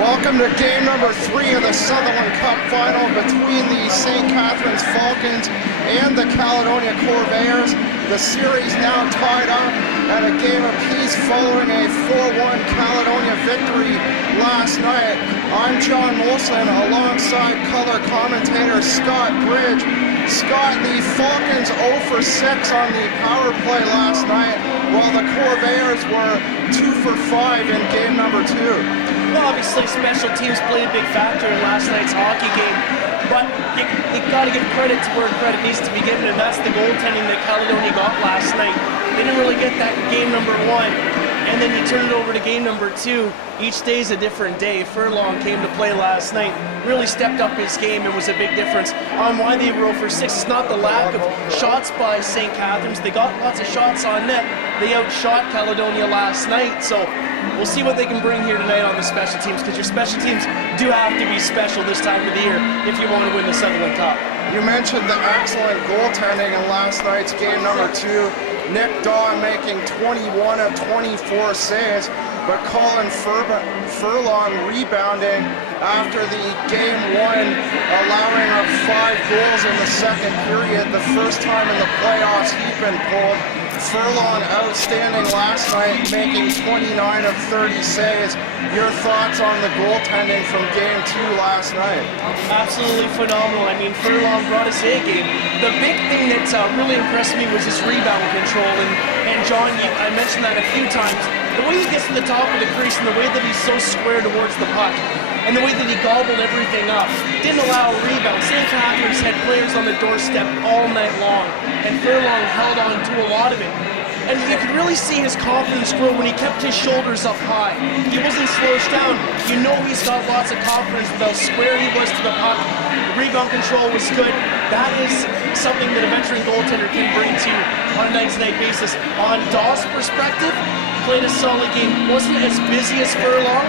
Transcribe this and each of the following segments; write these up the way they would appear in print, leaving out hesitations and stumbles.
Welcome to game number 3 of the Sutherland Cup final between the St. Catharines Falcons and the Caledonia Corvairs. The series now tied up at a game apiece following a 4-1 Caledonia victory last night. I'm John Molson alongside color commentator Scott Bridge. Scott, the Falcons 0 for 6 on the power play last night, while the Corvairs were 2 for 5 in game number 2. Well, obviously special teams played a big factor in last night's hockey game, but you got to give credit to where credit needs to be given, and that's the goaltending that Caledonia got last night. They didn't really get that in game number 1, and then you turn it over to game number 2. Each day is a different day. Furlong came to play last night, really stepped up his game, and was a big difference on why they were 0 for 6. It's not the lack of shots by St. Catharines. They got lots of shots on net. They outshot Caledonia last night, so we'll see what they can bring here tonight on the special teams, because your special teams do have to be special this time of the year if you want to win the Sutherland Cup. You mentioned the excellent goaltending in last night's game number 2. Nick Daw making 21 of 24 saves, but Colin Furlong rebounding after the game 1, allowing up 5 goals in the second period, the first time in the playoffs he'd been pulled. Furlong outstanding last night, making 29 of 30 saves. Your thoughts on the goaltending from game 2 last night? Absolutely phenomenal. I mean, Furlong brought his A game. The big thing that really impressed me was his rebound control. And John, I mentioned that a few times. The way he gets to the top of the crease and the way that he's so square towards the puck, and the way that he gobbled everything up, didn't allow a rebound. St. Catharines had players on the doorstep all night long, and Furlong held on to a lot of it. And you could really see his confidence grow when he kept his shoulders up high. He wasn't slouched down. You know he's got lots of confidence with how square he was to the puck. The rebound control was good. That is something that a veteran goaltender can bring to you on a night-to-night basis. On Daw's perspective, played a solid game. Wasn't as busy as Furlong.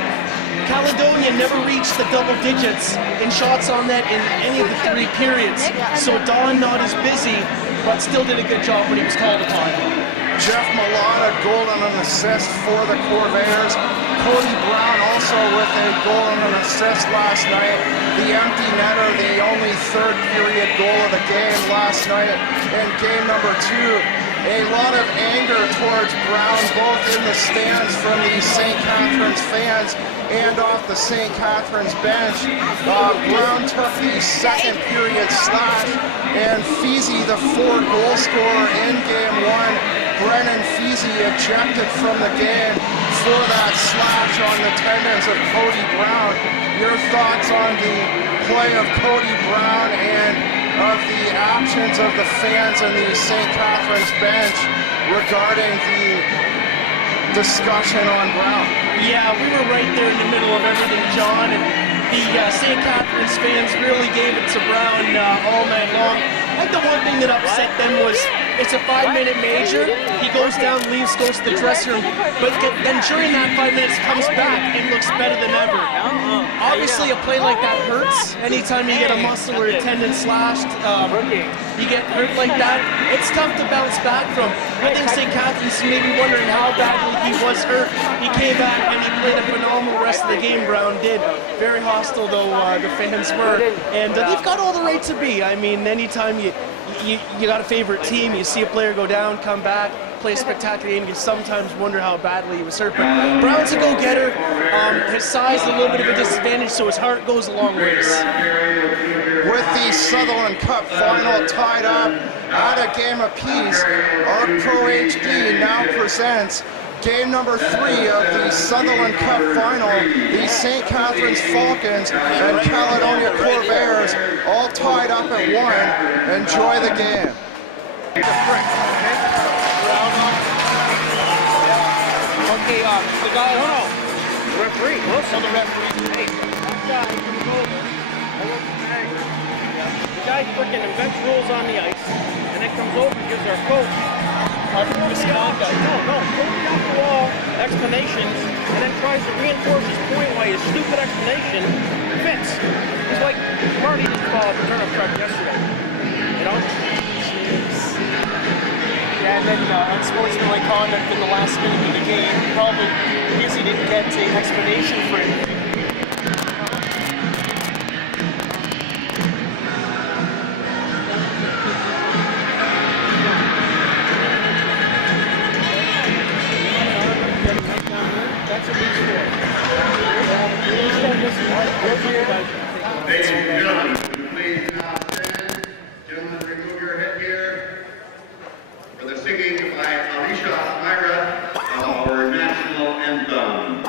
Caledonia never reached the double digits in shots on net in any of the 3 periods. So Daw not as busy, but still did a good job when he was called upon. Jeff Malott, a goal and an assist for the Corvairs. Cody Brown also with a goal and an assist last night. The empty netter, the only third period goal of the game last night in game number 2. A lot of anger towards Brown, both in the stands from the St. Catharines fans and off the St. Catharines bench. Brown took the second period slash, and Feasy, the 4-goal scorer in game 1, Brennan Feasy ejected from the game for that slash on the tendons of Cody Brown. Your thoughts on the play of Cody Brown and of the actions of the fans in the St. Catharines bench regarding the discussion on Brown? Yeah, we were right there in the middle of everything, John, and the St. Catharines fans really gave it to Brown all night long. I think the one thing that upset them was it's a 5-minute major. He goes down, leaves, goes to the dressing room, but then during that 5 minutes comes back and looks better than ever. Obviously, a play like that hurts. Anytime you get a muscle or a tendon slashed, you get hurt like that, it's tough to bounce back from. I think St. Catharines may be wondering how badly he was hurt. He came back and he played a phenomenal rest of the game, Brown did. Very hostile, though, the fans were. And they've got all the right to be. I mean, anytime you got a favorite team, you see a player go down, come back, play a spectacular game, you sometimes wonder how badly he was hurt. But Brown's a go-getter. His size is a little bit of a disadvantage, so his heart goes a long ways. With the Sutherland Cup final tied up at a game apiece, ArcPro HD now presents game number 3 of the Sutherland Cup final. The St. Catharines Falcons and Caledonia Corvairs all tied up at 1. Enjoy the game. Okay, the guy, the referee, the referee, hey, that guy comes over, the guy freaking invents rules on the ice, and then comes over and gives our coach, totally off the wall explanations, and then tries to reinforce his point why his stupid explanation fits. It's like Marty just called the turnip truck yesterday, you know? Yeah, and then unsportsmanlike conduct in the last minute of the game. Probably because he didn't get an explanation for it. Ladies and gentlemen, please now stand. Gentlemen, remove your headgear for the singing by Alicia Myra of our national anthem.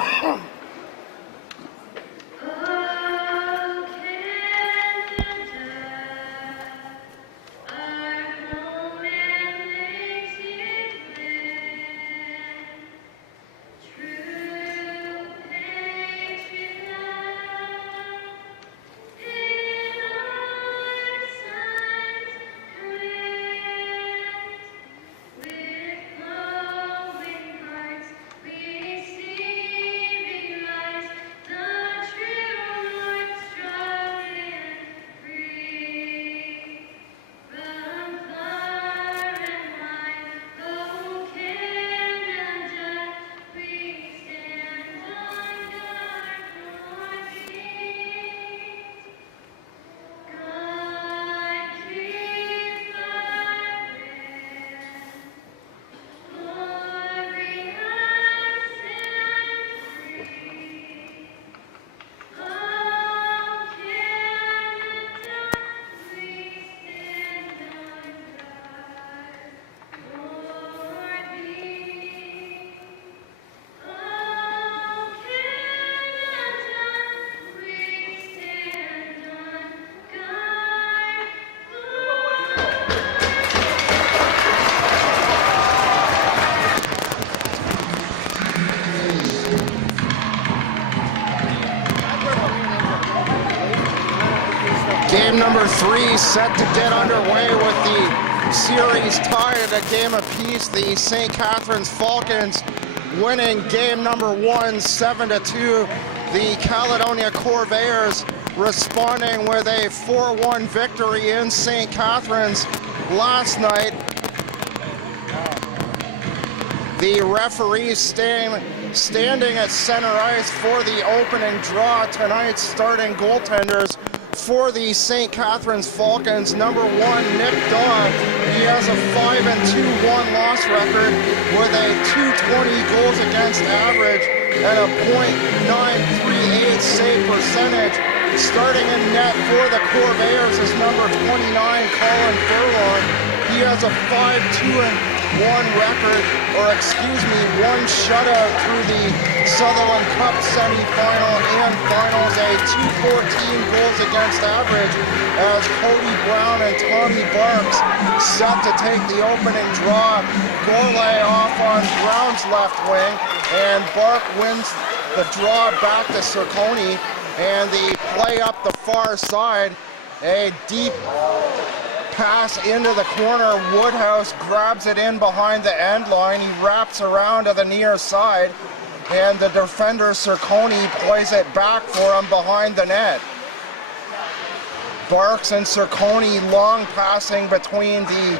Game number 3 set to get underway with the series tied at a game apiece. The St. Catharines Falcons winning game number 1, 7-2. The Caledonia Corvairs responding with a 4-1 victory in St. Catharines last night. The referees standing at center ice for the opening draw. Tonight's starting goaltenders for the St. Catharines Falcons. Number 1, Nick Daw. He has a 5-2 1-loss record with a .220 goals against average and a .938 save percentage. Starting in net for the Corvairs is number 29, Colin Furlong. He has a 5-2-1 record, or excuse me, 1 shutout through the Sutherland Cup semifinal and finals, a .214 goals against average as Cody Brown and Tommy Barks set to take the opening draw. Gourlay off on Brown's left wing, and Bark wins the draw back to Cerconi, and the play up the far side, a deep pass into the corner. Woodhouse grabs it in behind the end line. He wraps around to the near side, and the defender Cerconi plays it back for him behind the net. Barks and Cerconi long passing between the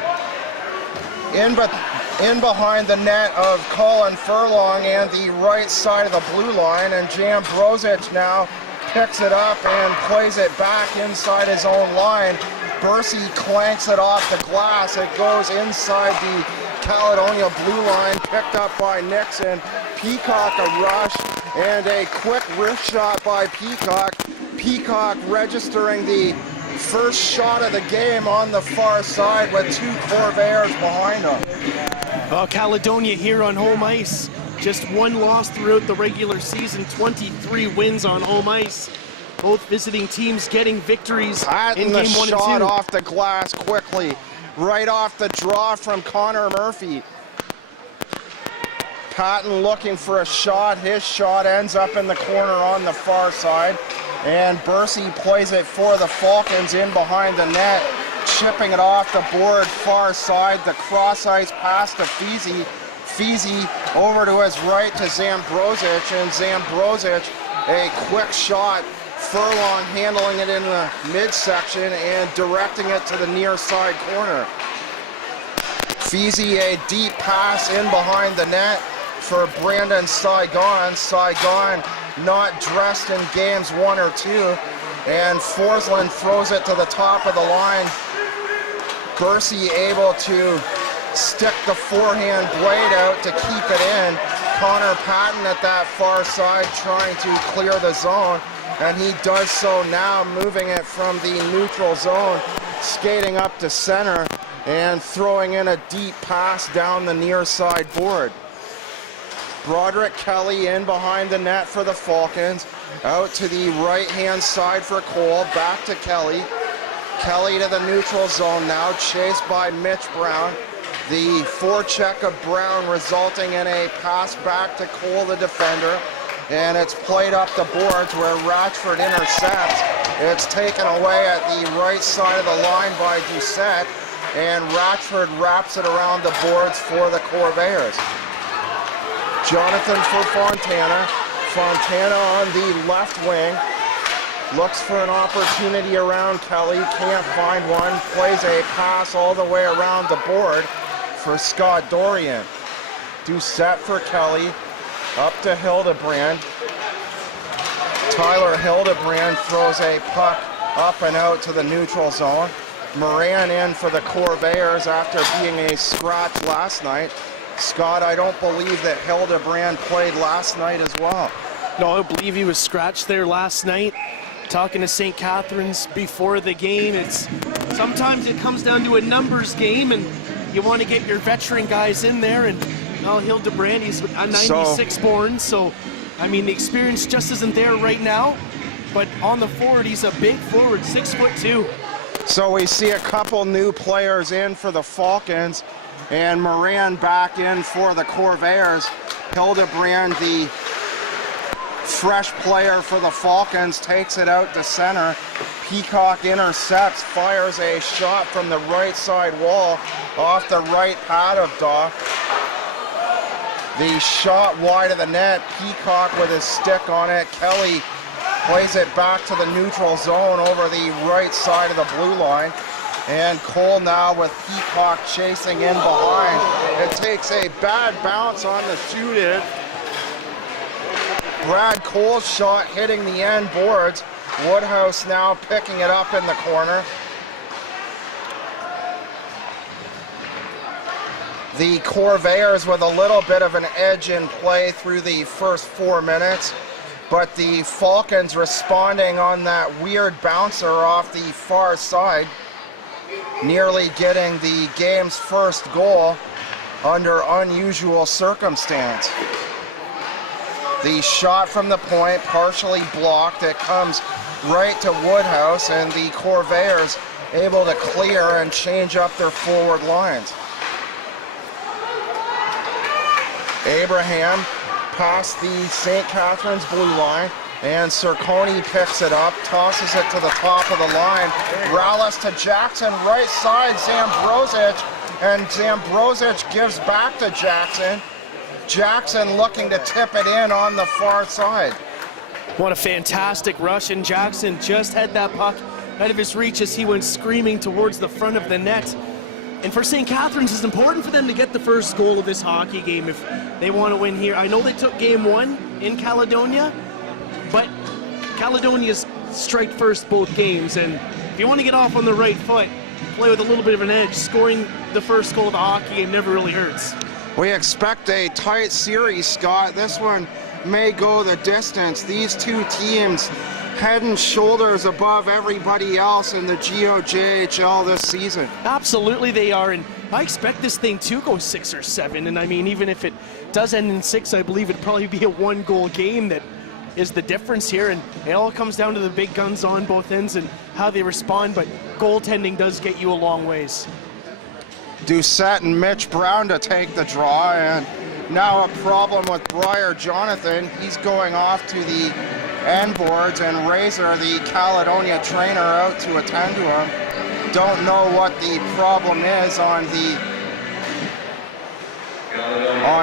in behind the net of Colin Furlong and the right side of the blue line, and Jan Brozic now picks it up and plays it back inside his own line. Bursey clanks it off the glass. It goes inside the Caledonia blue line, picked up by Nixon. Peacock a rush and a quick wrist shot by Peacock. Peacock registering the first shot of the game on the far side with 2 Corvairs behind him. Caledonia here on home ice. Just 1 loss throughout the regular season, 23 wins on home ice. Both visiting teams getting victories in game 1 and 2. Shot off the glass quickly, right off the draw from Connor Murphy. Patton looking for a shot. His shot ends up in the corner on the far side. And Bursey plays it for the Falcons in behind the net, chipping it off the board far side. The cross ice pass to Feezy. Feezy over to his right to Zambrosic, and Zambrosic a quick shot. Furlong handling it in the midsection and directing it to the near side corner. Feezy a deep pass in behind the net for Brandon Saigon. Saigon not dressed in games 1 or 2, and Forsland throws it to the top of the line. Bursey able to stick the forehand blade out to keep it in. Connor Patton at that far side trying to clear the zone, and he does so now, moving it from the neutral zone, skating up to center, and throwing in a deep pass down the near side board. Broderick Kelly in behind the net for the Falcons. Out to the right-hand side for Cole. Back to Kelly. Kelly to the neutral zone now, chased by Mitch Brown. The forecheck of Brown resulting in a pass back to Cole, the defender. And it's played up the boards where Ratchford intercepts. It's taken away at the right side of the line by Doucette. And Ratchford wraps it around the boards for the Corvairs. Jonathan for Fontana. Fontana on the left wing. Looks for an opportunity around Kelly. Can't find one. Plays a pass all the way around the board for Scott Dorian. Doucette for Kelly. Up to Hildebrand. Tyler Hildebrand throws a puck up and out to the neutral zone. Moran in for the Corvairs after being a scratch last night. Scott, I don't believe that Hildebrand played last night as well. No, I believe he was scratched there last night. Talking to St. Catharines before the game, sometimes it comes down to a numbers game, and you want to get your veteran guys in there. And well, Hildebrand, he's a 96 born, so I mean the experience just isn't there right now. But on the forward, he's a big forward, 6'2". So we see a couple new players in for the Falcons, and Moran back in for the Corvairs. Hildebrand, the fresh player for the Falcons, takes it out to center. Peacock intercepts, fires a shot from the right side wall off the right pad of Doc. The shot wide of the net, Peacock with his stick on it. Kelly plays it back to the neutral zone over the right side of the blue line. And Cole now with Peacock chasing in behind. It takes a bad bounce on the shoot-in. Brad Cole's shot hitting the end boards. Woodhouse now picking it up in the corner. The Corvairs with a little bit of an edge in play through the first 4 minutes, but the Falcons responding on that weird bouncer off the far side, nearly getting the game's first goal under unusual circumstance. The shot from the point partially blocked. It comes right to Woodhouse, and the Corvairs able to clear and change up their forward lines. Abraham past the St. Catharines blue line, and Cerconi picks it up, tosses it to the top of the line. Rallis to Jackson, right side, Zambrosic, and Zambrosic gives back to Jackson. Jackson looking to tip it in on the far side. What a fantastic rush, and Jackson just had that puck out of his reach as he went screaming towards the front of the net. And for St. Catharines, it's important for them to get the first goal of this hockey game if they want to win here. I know they took game 1 in Caledonia, but Caledonia's strike first both games, and if you want to get off on the right foot, play with a little bit of an edge, scoring the first goal of the hockey game never really hurts. We expect a tight series, Scott. This one may go the distance. These two teams head and shoulders above everybody else in the GOJHL this season. Absolutely they are, and I expect this thing to go 6 or 7, and I mean, even if it does end in 6, I believe it'd probably be a 1-goal game that is the difference here, and it all comes down to the big guns on both ends and how they respond, but goaltending does get you a long ways. Doucette and Mitch Brown to take the draw, and now a problem with Briar Jonathan. He's going off to the end boards, and Razor, the Caledonia trainer, out to attend to him. Don't know what the problem is on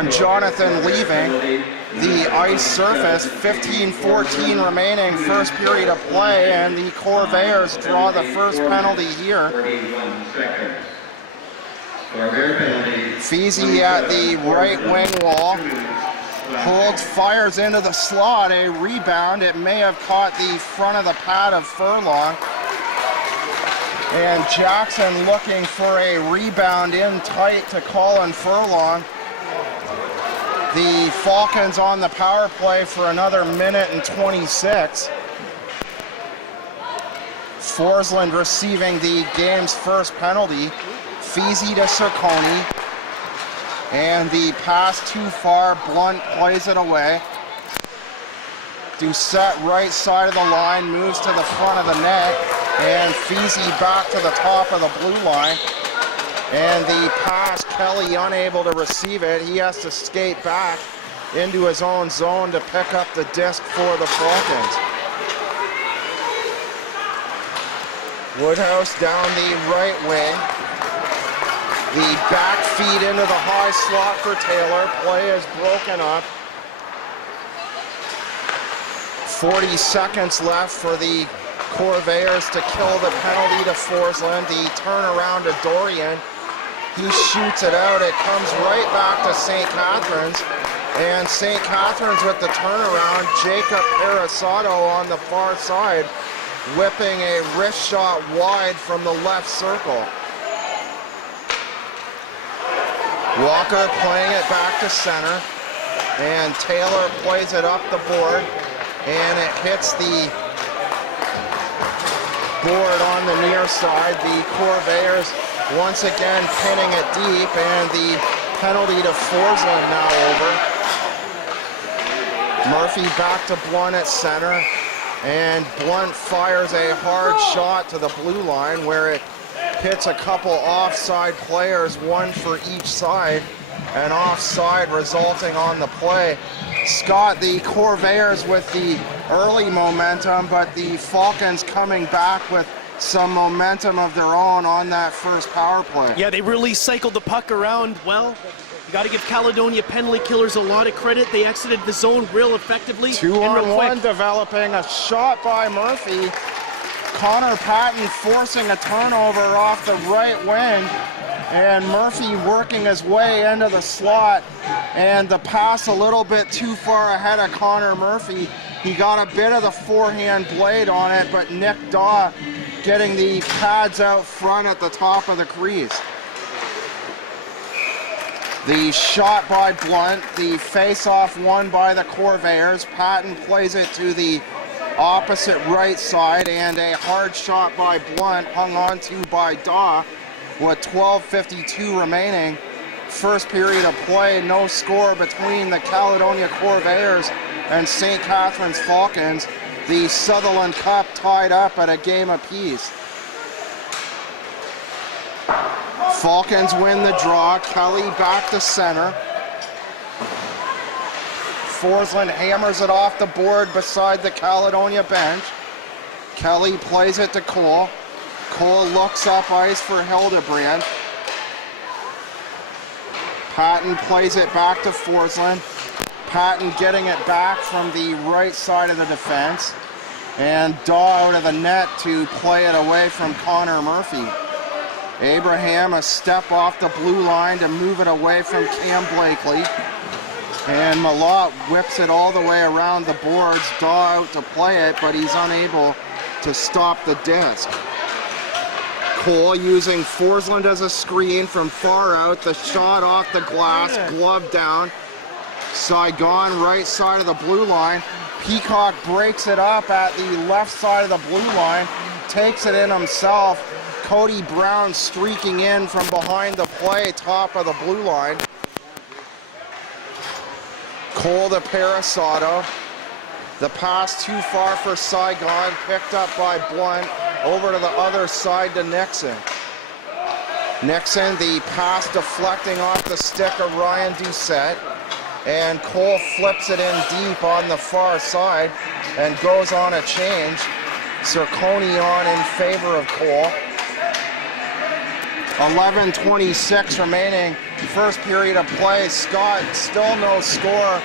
Jonathan leaving the ice surface. 15-14 remaining, first period of play, and the Corvairs draw the first penalty here. Feasy at the right wing wall. Holds, fires into the slot, a rebound. It may have caught the front of the pad of Furlong. And Jackson looking for a rebound in tight to Colin Furlong. The Falcons on the power play for another minute and 26. Forsland receiving the game's first penalty. Feezy to Cerconi. And the pass too far. Blunt plays it away. Doucette right side of the line, moves to the front of the net. And Feezy back to the top of the blue line. And the pass, Kelly unable to receive it. He has to skate back into his own zone to pick up the disc for the Falcons. Woodhouse down the right wing. The back feed into the high slot for Taylor. Play is broken up. 40 seconds left for the Corvayers to kill the penalty to Forsland. The turnaround to Dorian. He shoots it out. It comes right back to St. Catharines. And St. Catharines with the turnaround. Jacob Parasato on the far side, whipping a wrist shot wide from the left circle. Walker playing it back to center. And Taylor plays it up the board. And it hits the board on the near side. The Corvayers once again pinning it deep, and the penalty to Forsland now over. Murphy back to Blunt at center, and Blunt fires a hard shot to the blue line where it hits a couple offside players, one for each side, and offside resulting on the play. Scott, the Corvayers with the early momentum, but the Falcons coming back with some momentum of their own on that first power play. Yeah, they really cycled the puck around well. You got to give Caledonia penalty killers a lot of credit. They exited the zone real effectively. 2-on-1 developing, a shot by Murphy. Connor Patton forcing a turnover off the right wing, and Murphy working his way into the slot, and the pass a little bit too far ahead of Connor Murphy. He got a bit of the forehand blade on it, but Nick Daw getting the pads out front at the top of the crease. The shot by Blunt, the face-off won by the Corvayers. Patton plays it to the opposite right side, and a hard shot by Blunt hung on to by Daw with 12:52 remaining. First period of play, no score between the Caledonia Corvayers and St. Catharines Falcons. The Sutherland Cup tied up at a game apiece. Falcons win the draw. Kelly back to center. Forsland hammers it off the board beside the Caledonia bench. Kelly plays it to Cole. Cole looks up ice for Hildebrand. Patton plays it back to Forsland. Patton getting it back from the right side of the defense. And Daw out of the net to play it away from Connor Murphy. Abraham a step off the blue line to move it away from Cam Blakely. And Malott whips it all the way around the boards. Daw out to play it, but he's unable to stop the disc. Cole using Forsland as a screen from far out. The shot off the glass, glove down. Saigon right side of the blue line. Peacock breaks it up at the left side of the blue line, takes it in himself. Cody Brown streaking in from behind the play, top of the blue line. Cole to Parasato. The pass too far for Saigon, picked up by Blunt, over to the other side to Nixon. Nixon, the pass deflecting off the stick of Ryan Doucette. And Cole flips it in deep on the far side and goes on a change. Cerconi on in favor of Cole. 11:26 remaining, first period of play. Scott, still no score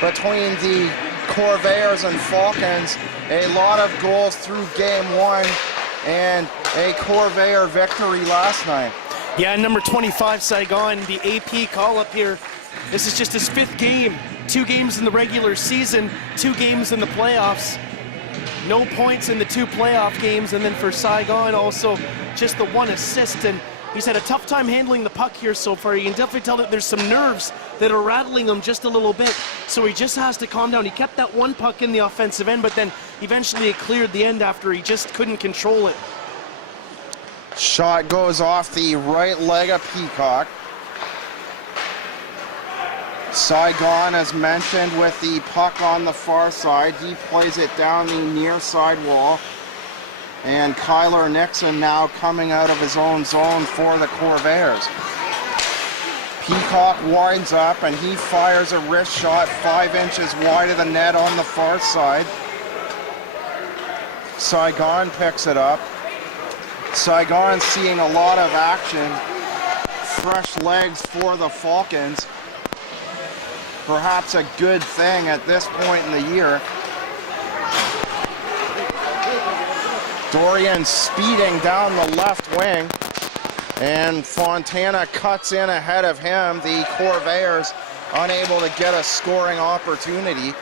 between the Corvayers and Falcons. A lot of goals through game one and a Corvayer victory last night. Yeah, number 25, Saigon, the AP call-up here. This is just his 5th game. 2 games in the regular season, 2 games in the playoffs. No points in the 2 playoff games, and then for Saigon also just the 1 assist. And he's had a tough time handling the puck here so far. You can definitely tell that there's some nerves that are rattling him just a little bit. So he just has to calm down. He kept that one puck in the offensive end, but then eventually it cleared the end after he just couldn't control it. Shot goes off the right leg of Peacock. Saigon, as mentioned, with the puck on the far side. He plays it down the near side wall. And Kyler Nixon now coming out of his own zone for the Corvairs. Peacock winds up and he fires a wrist shot 5 inches wide of the net on the far side. Saigon picks it up. Saigon seeing a lot of action. Fresh legs for the Falcons. Perhaps a good thing at this point in the year. Dorian speeding down the left wing, and Fontana cuts in ahead of him. The Corvairs unable to get a scoring opportunity.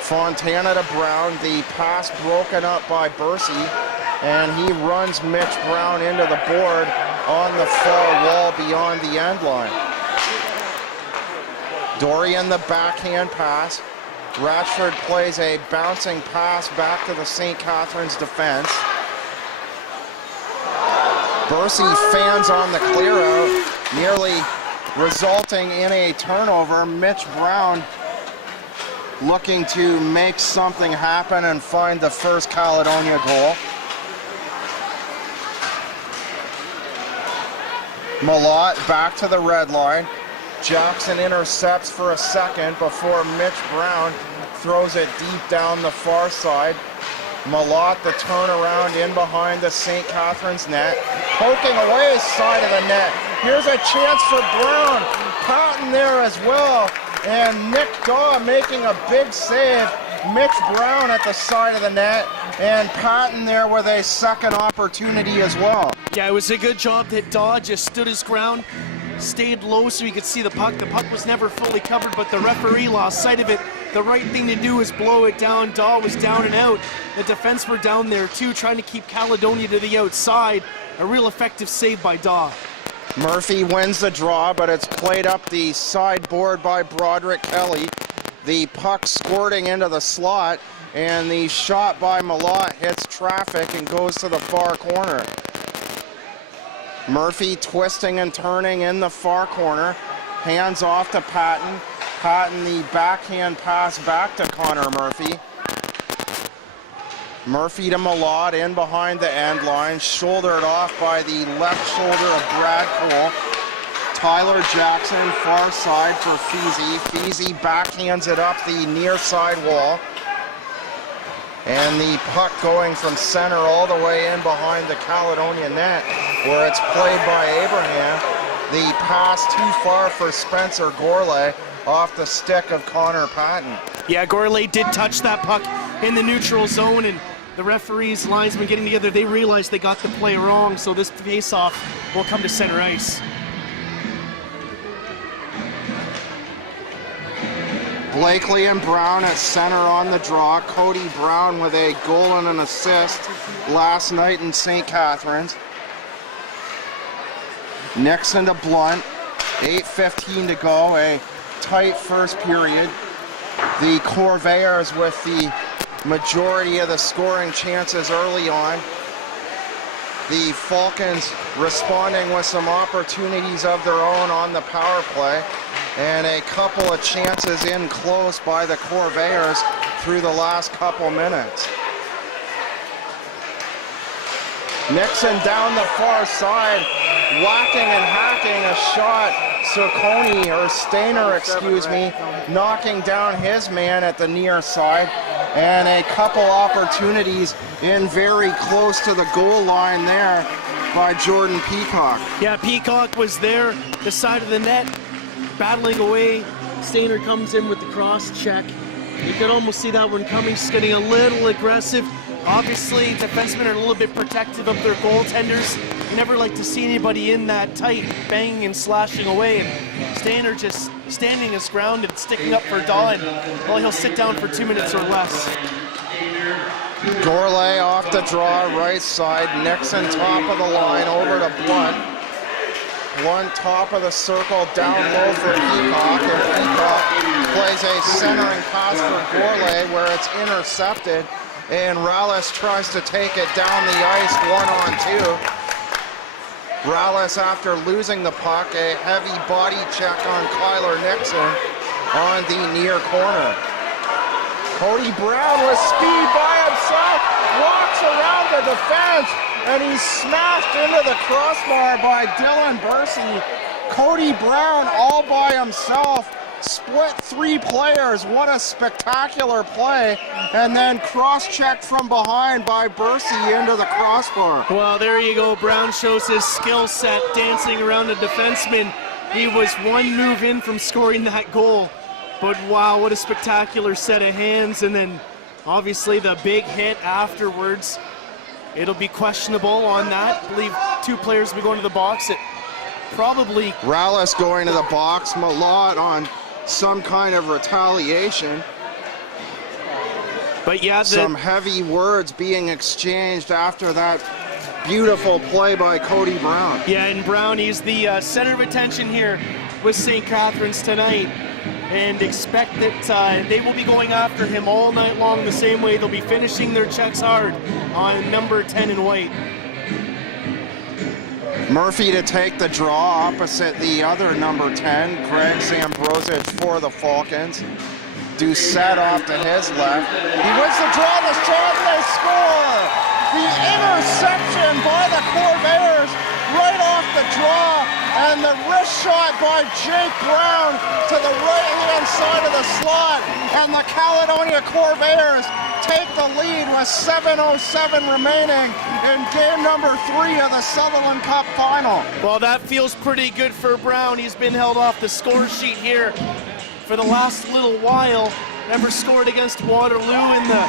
Fontana to Brown, the pass broken up by Bursey, and he runs Mitch Brown into the board on the far wall beyond the end line. Dorian the backhand pass. Ratchford plays a bouncing pass back to the St. Catharines defense. Bursey fans on the clear out, nearly resulting in a turnover. Mitch Brown looking to make something happen and find the first Caledonia goal. Malott back to the red line. Jackson intercepts for a second before Mitch Brown throws it deep down the far side. Malott the turnaround in behind the St. Catharines net. Poking away side of the net. Here's a chance for Brown. Patton there as well. And Nick Daw making a big save. Mitch Brown at the side of the net. And Patton there with a second opportunity as well. Yeah, it was a good job that Daw just stood his ground, stayed low so he could see the puck. The puck was never fully covered, but the referee lost sight of it. The right thing to do is blow it down. Daw was down and out. The defense were down there too, trying to keep Caledonia to the outside. A real effective save by Daw. Murphy wins the draw, but it's played up the sideboard by Broderick Kelly. The puck squirting into the slot, and the shot by Malott hits traffic and goes to the far corner. Murphy twisting and turning in the far corner. Hands off to Patton. Patton the backhand pass back to Connor Murphy. Murphy to Malott in behind the end line. Shouldered off by the left shoulder of Brad Cole. Tyler Jackson far side for Feasy. Feasy backhands it up the near side wall. And the puck going from center all the way in behind the Caledonia net, where it's played by Abraham. The pass too far for Spencer Gourlay off the stick of Connor Patton. Yeah, Gourlay did touch that puck in the neutral zone, and the referees, linesmen getting together, they realized they got the play wrong, so this face-off will come to center ice. Blakely and Brown at center on the draw. Cody Brown with a goal and an assist last night in St. Catharines. Nixon to Blunt. 8:15 to go. A tight first period. The Corvairs with the majority of the scoring chances early on. The Falcons responding with some opportunities of their own on the power play, and a couple of chances in close by the Corvairs through the last couple minutes. Nixon down the far side, whacking and hacking a shot. Stainer, knocking down his man at the near side, and a couple opportunities in very close to the goal line there by Jordan Peacock. Yeah, Peacock was there, the side of the net, battling away. Stainer comes in with the cross check. You could almost see that one coming. He's getting a little aggressive. Obviously, defensemen are a little bit protective of their goaltenders. You never like to see anybody in that tight, banging and slashing away. And Stainer just standing his ground and sticking up for Daw, and well, he'll sit down for 2 minutes or less. Gourlay off the draw, right side. Nixon top of the line over to Blunt. One top of the circle down low for Peacock, and Peacock plays a centering pass for Gourlay where it's intercepted, and Rallis tries to take it down the ice 1-on-2. Rallis, after losing the puck, a heavy body check on Kyler Nixon on the near corner. Cody Brown with speed by himself, walks around the defense, and he's smashed into the crossbar by Dylan Bursey. Cody Brown all by himself, split 3 players. What a spectacular play. And then cross-checked from behind by Bursey into the crossbar. Well, there you go. Brown shows his skill set dancing around the defenseman. He was one move in from scoring that goal. But wow, what a spectacular set of hands. And then obviously the big hit afterwards. It'll be questionable on that. I believe 2 players will be going to the box. It probably... Rallis going to the box, Malott on some kind of retaliation. But yeah, some heavy words being exchanged after that beautiful play by Cody Brown. Yeah, and Brown, he's the center of attention here with St. Catharines tonight. And expect that they will be going after him all night long the same way. They'll be finishing their checks hard on number 10 in white. Murphy to take the draw opposite the other number 10, Greg Zambrosic for the Falcons. Doucette off to his left. He wins the draw, the shot, they score! The interception by the Corvairs right off the draw, and the wrist shot by Jake Brown to the right-hand side of the slot, and the Caledonia Corvairs take the lead with 7:07 remaining in game number 3 of the Sutherland Cup final. Well, that feels pretty good for Brown. He's been held off the score sheet here for the last little while. Never scored against Waterloo in the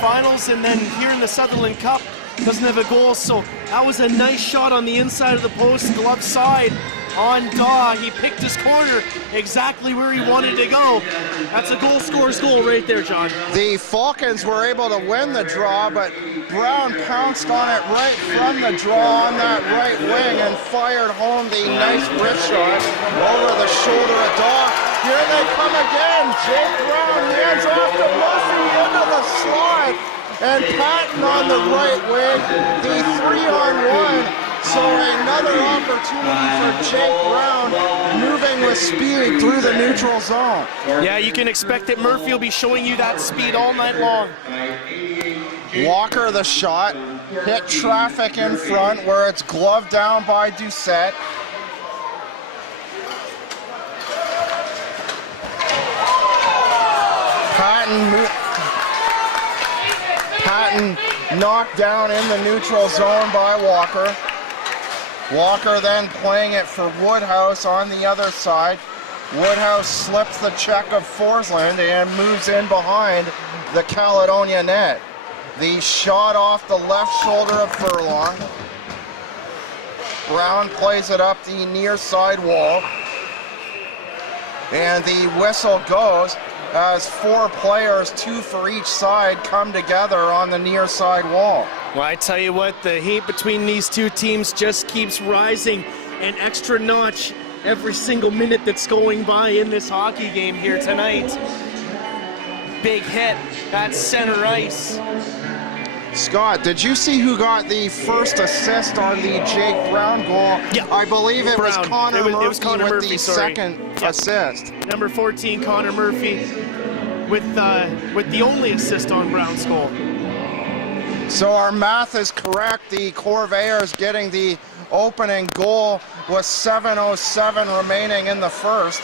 finals, and then here in the Sutherland Cup doesn't have a goal. So that was a nice shot on the inside of the post, glove side on Daw. He picked his corner exactly where he wanted to go. That's a goal scorer's goal right there, John. The Falcons were able to win the draw, but Brown pounced on it right from the draw on that right wing and fired home the nice wrist shot over the shoulder of Daw. Here they come again. Jake Brown hands off to Murphy into the slot, and Patton on the right wing, the 3-on-1. So another opportunity for Jake Brown moving with speed through the neutral zone. Yeah, you can expect that Murphy will be showing you that speed all night long. Walker the shot, hit traffic in front where it's gloved down by Doucette. Patton knocked down in the neutral zone by Walker. Walker then playing it for Woodhouse on the other side. Woodhouse slips the check of Forsland and moves in behind the Caledonia net. The shot off the left shoulder of Furlong. Brown plays it up the near side wall. And the whistle goes as 4 players, 2 for each side, come together on the near side wall. Well, I tell you what, the heat between these 2 teams just keeps rising an extra notch every single minute that's going by in this hockey game here tonight. Big hit at center ice. Scott, did you see who got the first assist on the Jake Brown goal? Yeah. I believe it was Connor Murphy it was Connor with Murphy, the sorry. second assist. Number 14, Connor Murphy, with the only assist on Brown's goal. So our math is correct. The Corvairs getting the opening goal with 7:07 remaining in the first.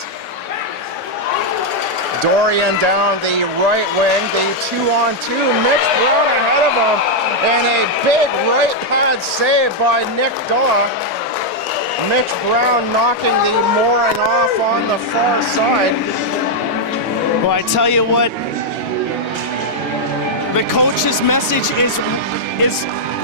Dorian down the right wing, the 2-on-2, Mitch Brown ahead of him, and a big right pad save by Nick Daw. Mitch Brown knocking the mooring off on the far side. Well, I tell you what, the coach's message is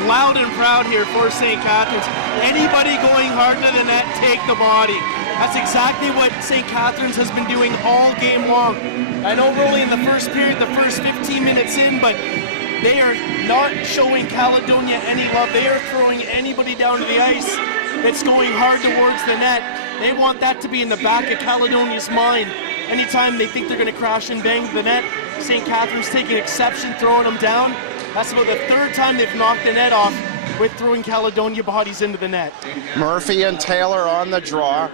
loud and proud here for St. Catharines. Anybody going hard to the net, take the body. That's exactly what St. Catharines has been doing all game long. I know we're only in the first period, the first 15 minutes in, but they are not showing Caledonia any love. They are throwing anybody down to the ice. that's going hard towards the net. They want that to be in the back of Caledonia's mind. Anytime they think they're going to crash and bang the net, St. Catharines taking exception, throwing them down. That's about the third time they've knocked the net off with throwing Caledonia bodies into the net. Murphy and Taylor on the draw.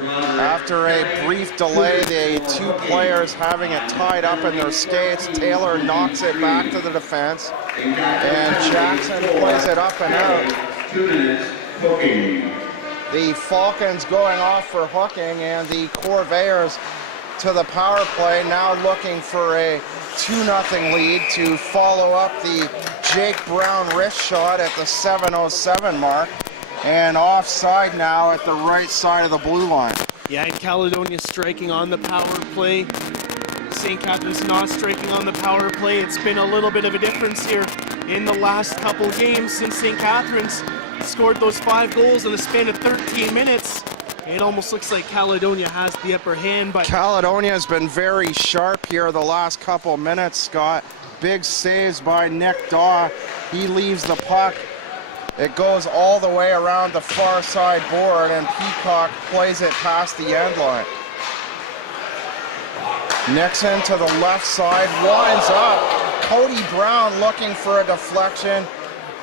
After a brief delay, the two players having it tied up in their skates. Taylor knocks it back to the defense, and Jackson plays it up and out. 2 minutes, hooking. The Falcons going off for hooking, and the Corvairs to the power play, now looking for a 2-0 lead to follow up the Jake Brown wrist shot at the 7:07 mark. And offside now at the right side of the blue line. Yeah, and Caledonia striking on the power play. St. Catharines not striking on the power play. It's been a little bit of a difference here in the last couple games since St. Catharines scored those 5 goals in a span of 13 minutes. It almost looks like Caledonia has the upper hand, but Caledonia has been very sharp here the last couple minutes, Scott. Big saves by Nick Daw. He leaves the puck. It goes all the way around the far side board, and Peacock plays it past the end line. Nixon to the left side, winds up. Cody Brown looking for a deflection.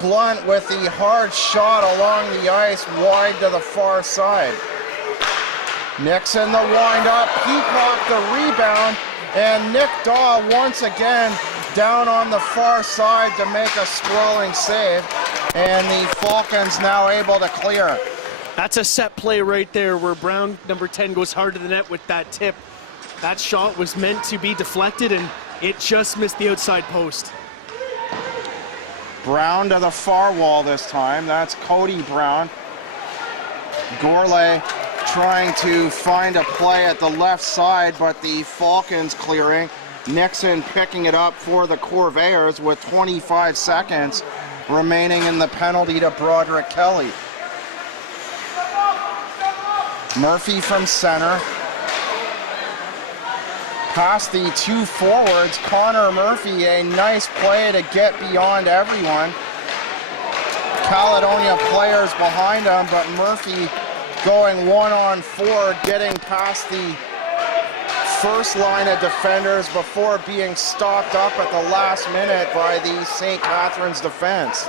Blunt with the hard shot along the ice, wide to the far side. Nixon the wind up, Peacock the rebound, and Nick Daw once again down on the far side to make a sprawling save. And the Falcons now able to clear. that's a set play right there where Brown, number 10, goes hard to the net with that tip. That shot was meant to be deflected, and it just missed the outside post. Brown to the far wall this time. That's Cody Brown. Gourlay trying to find a play at the left side, but the Falcons clearing. Nixon picking it up for the Corvairs with 25 seconds remaining in the penalty to Broderick Kelly. Murphy from center. Past the two forwards, Connor Murphy, a nice play to get beyond everyone. Caledonia players behind him, but Murphy going 1-on-4, getting past the first line of defenders before being stopped up at the last minute by the St. Catharines defense.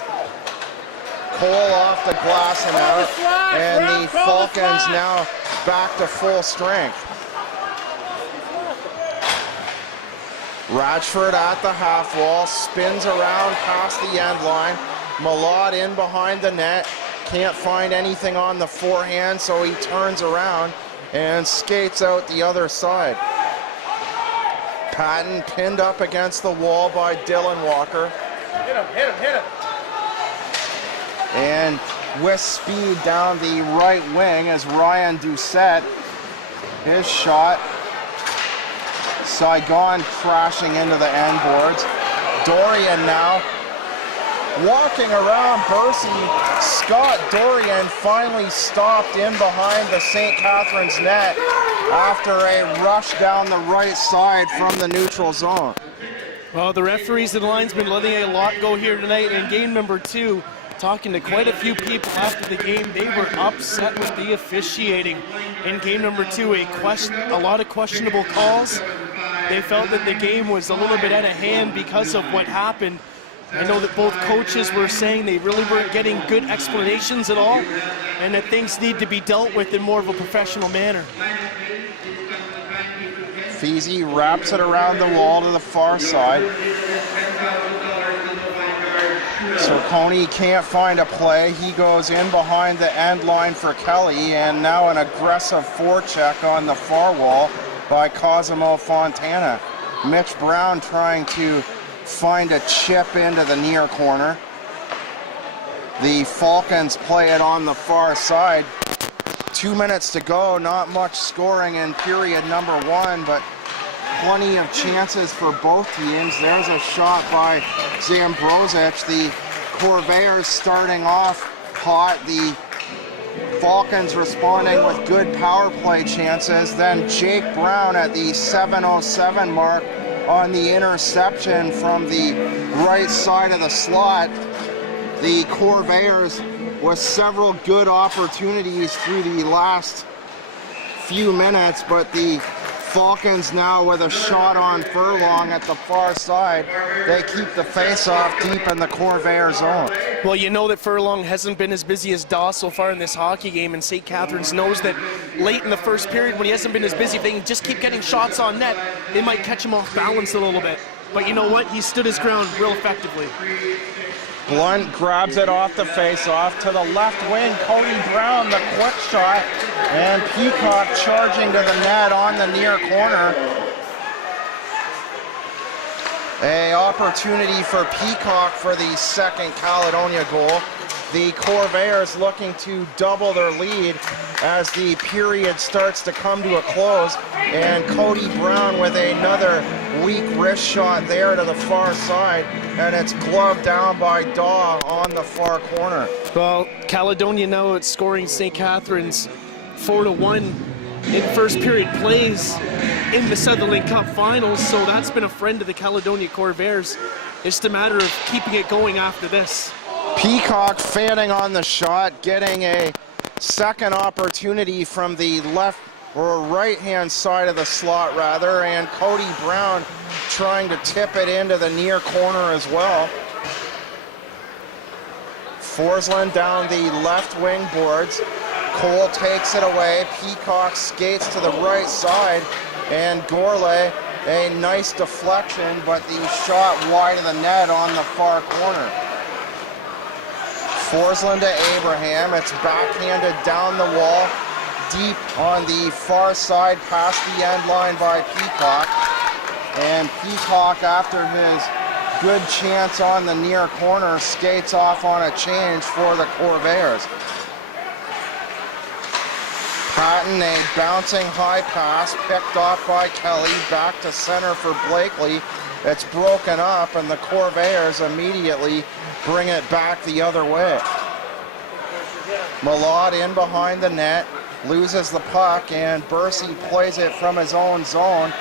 Cole off the glass and out, and the Falcons now back to full strength. Radford at the half wall, spins around past the end line. Malott in behind the net, can't find anything on the forehand, so he turns around and skates out the other side. Patton pinned up against the wall by Dylan Walker. Hit him. And with speed down the right wing as Ryan Doucette, his shot. Saigon crashing into the end boards. Dorian now walking around Bercy. Scott Dorian finally stopped in behind the St. Catharines net after a rush down the right side from the neutral zone. Well, the referees and linesmen letting a lot go here tonight in game number 2. Talking to quite a few people after the game, they were upset with the officiating in game number 2. A lot of questionable calls. They felt that the game was a little bit out of hand because of what happened. I know that both coaches were saying they really weren't getting good explanations at all, and that things need to be dealt with in more of a professional manner. Feasy wraps it around the wall to the far side. Cerconi can't find a play. He goes in behind the end line for Kelly, and now an aggressive forecheck on the far wall by Cosimo Fontana. Mitch Brown trying to find a chip into the near corner. The Falcons play it on the far side. 2 minutes to go, not much scoring in period number 1, but plenty of chances for both teams. There's a shot by Zambrosic. The Corvairs starting off hot. The Falcons responding with good power play chances. Then Jake Brown at the 7:07 mark on the interception from the right side of the slot. The Corvairs with several good opportunities through the last few minutes, but the Falcons now with a shot on Furlong at the far side. They keep the face-off deep in the Corvair zone. Well, you know that Furlong hasn't been as busy as Daw so far in this hockey game, and St. Catharines knows that late in the first period when he hasn't been as busy, if they can just keep getting shots on net, they might catch him off balance a little bit. But you know what? He stood his ground real effectively. Blunt grabs it off the face-off to the left wing. Cody Brown, the quick shot, and Peacock charging to the net on the near corner. A opportunity for Peacock for the second Caledonia goal. The Corvairs looking to double their lead as the period starts to come to a close, and Cody Brown with another weak wrist shot there to the far side, and it's gloved down by Daw on the far corner. Well, Caledonia now it's scoring St. Catharines 4-1 in first period plays in the Sutherland Cup Finals, so that's been a friend of the Caledonia Corvairs. It's just a matter of keeping it going after this. Peacock fanning on the shot, getting a second opportunity from the left or right-hand side of the slot rather, and Cody Brown trying to tip it into the near corner as well. Forsland down the left wing boards. Cole takes it away. Peacock skates to the right side, and Gourlay, a nice deflection, but the shot wide of the net on the far corner. Forsland to Abraham. It's backhanded down the wall, deep on the far side past the end line by Peacock. And Peacock, after his good chance on the near corner, skates off on a change for the Corvairs. Patton, a bouncing high pass, picked off by Kelly, back to center for Blakely. It's broken up, and the Corvairs immediately bring it back the other way. Malott in behind the net, loses the puck, and Bursey plays it from his own zone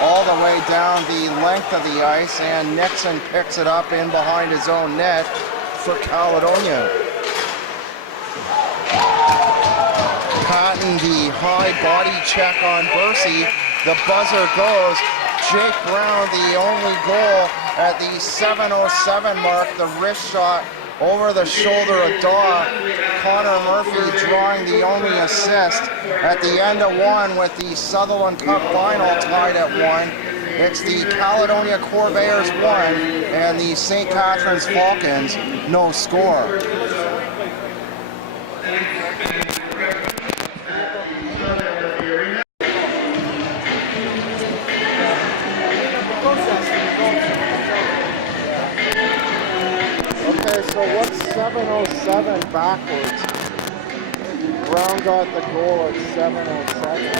all the way down the length of the ice, and Nixon picks it up in behind his own net for Caledonia. Patton, the high body check on Bursey. The buzzer goes. Jake Brown, the only goal at the 7:07 mark, the wrist shot over the shoulder of Daw. Connor Murphy drawing the only assist at the end of one with the Sutherland Cup final tied at 1. It's the Caledonia Corvairs 1 and the St. Catharines Falcons no score. Okay, so what's 7:07 backwards? Brown got the goal at 7:07.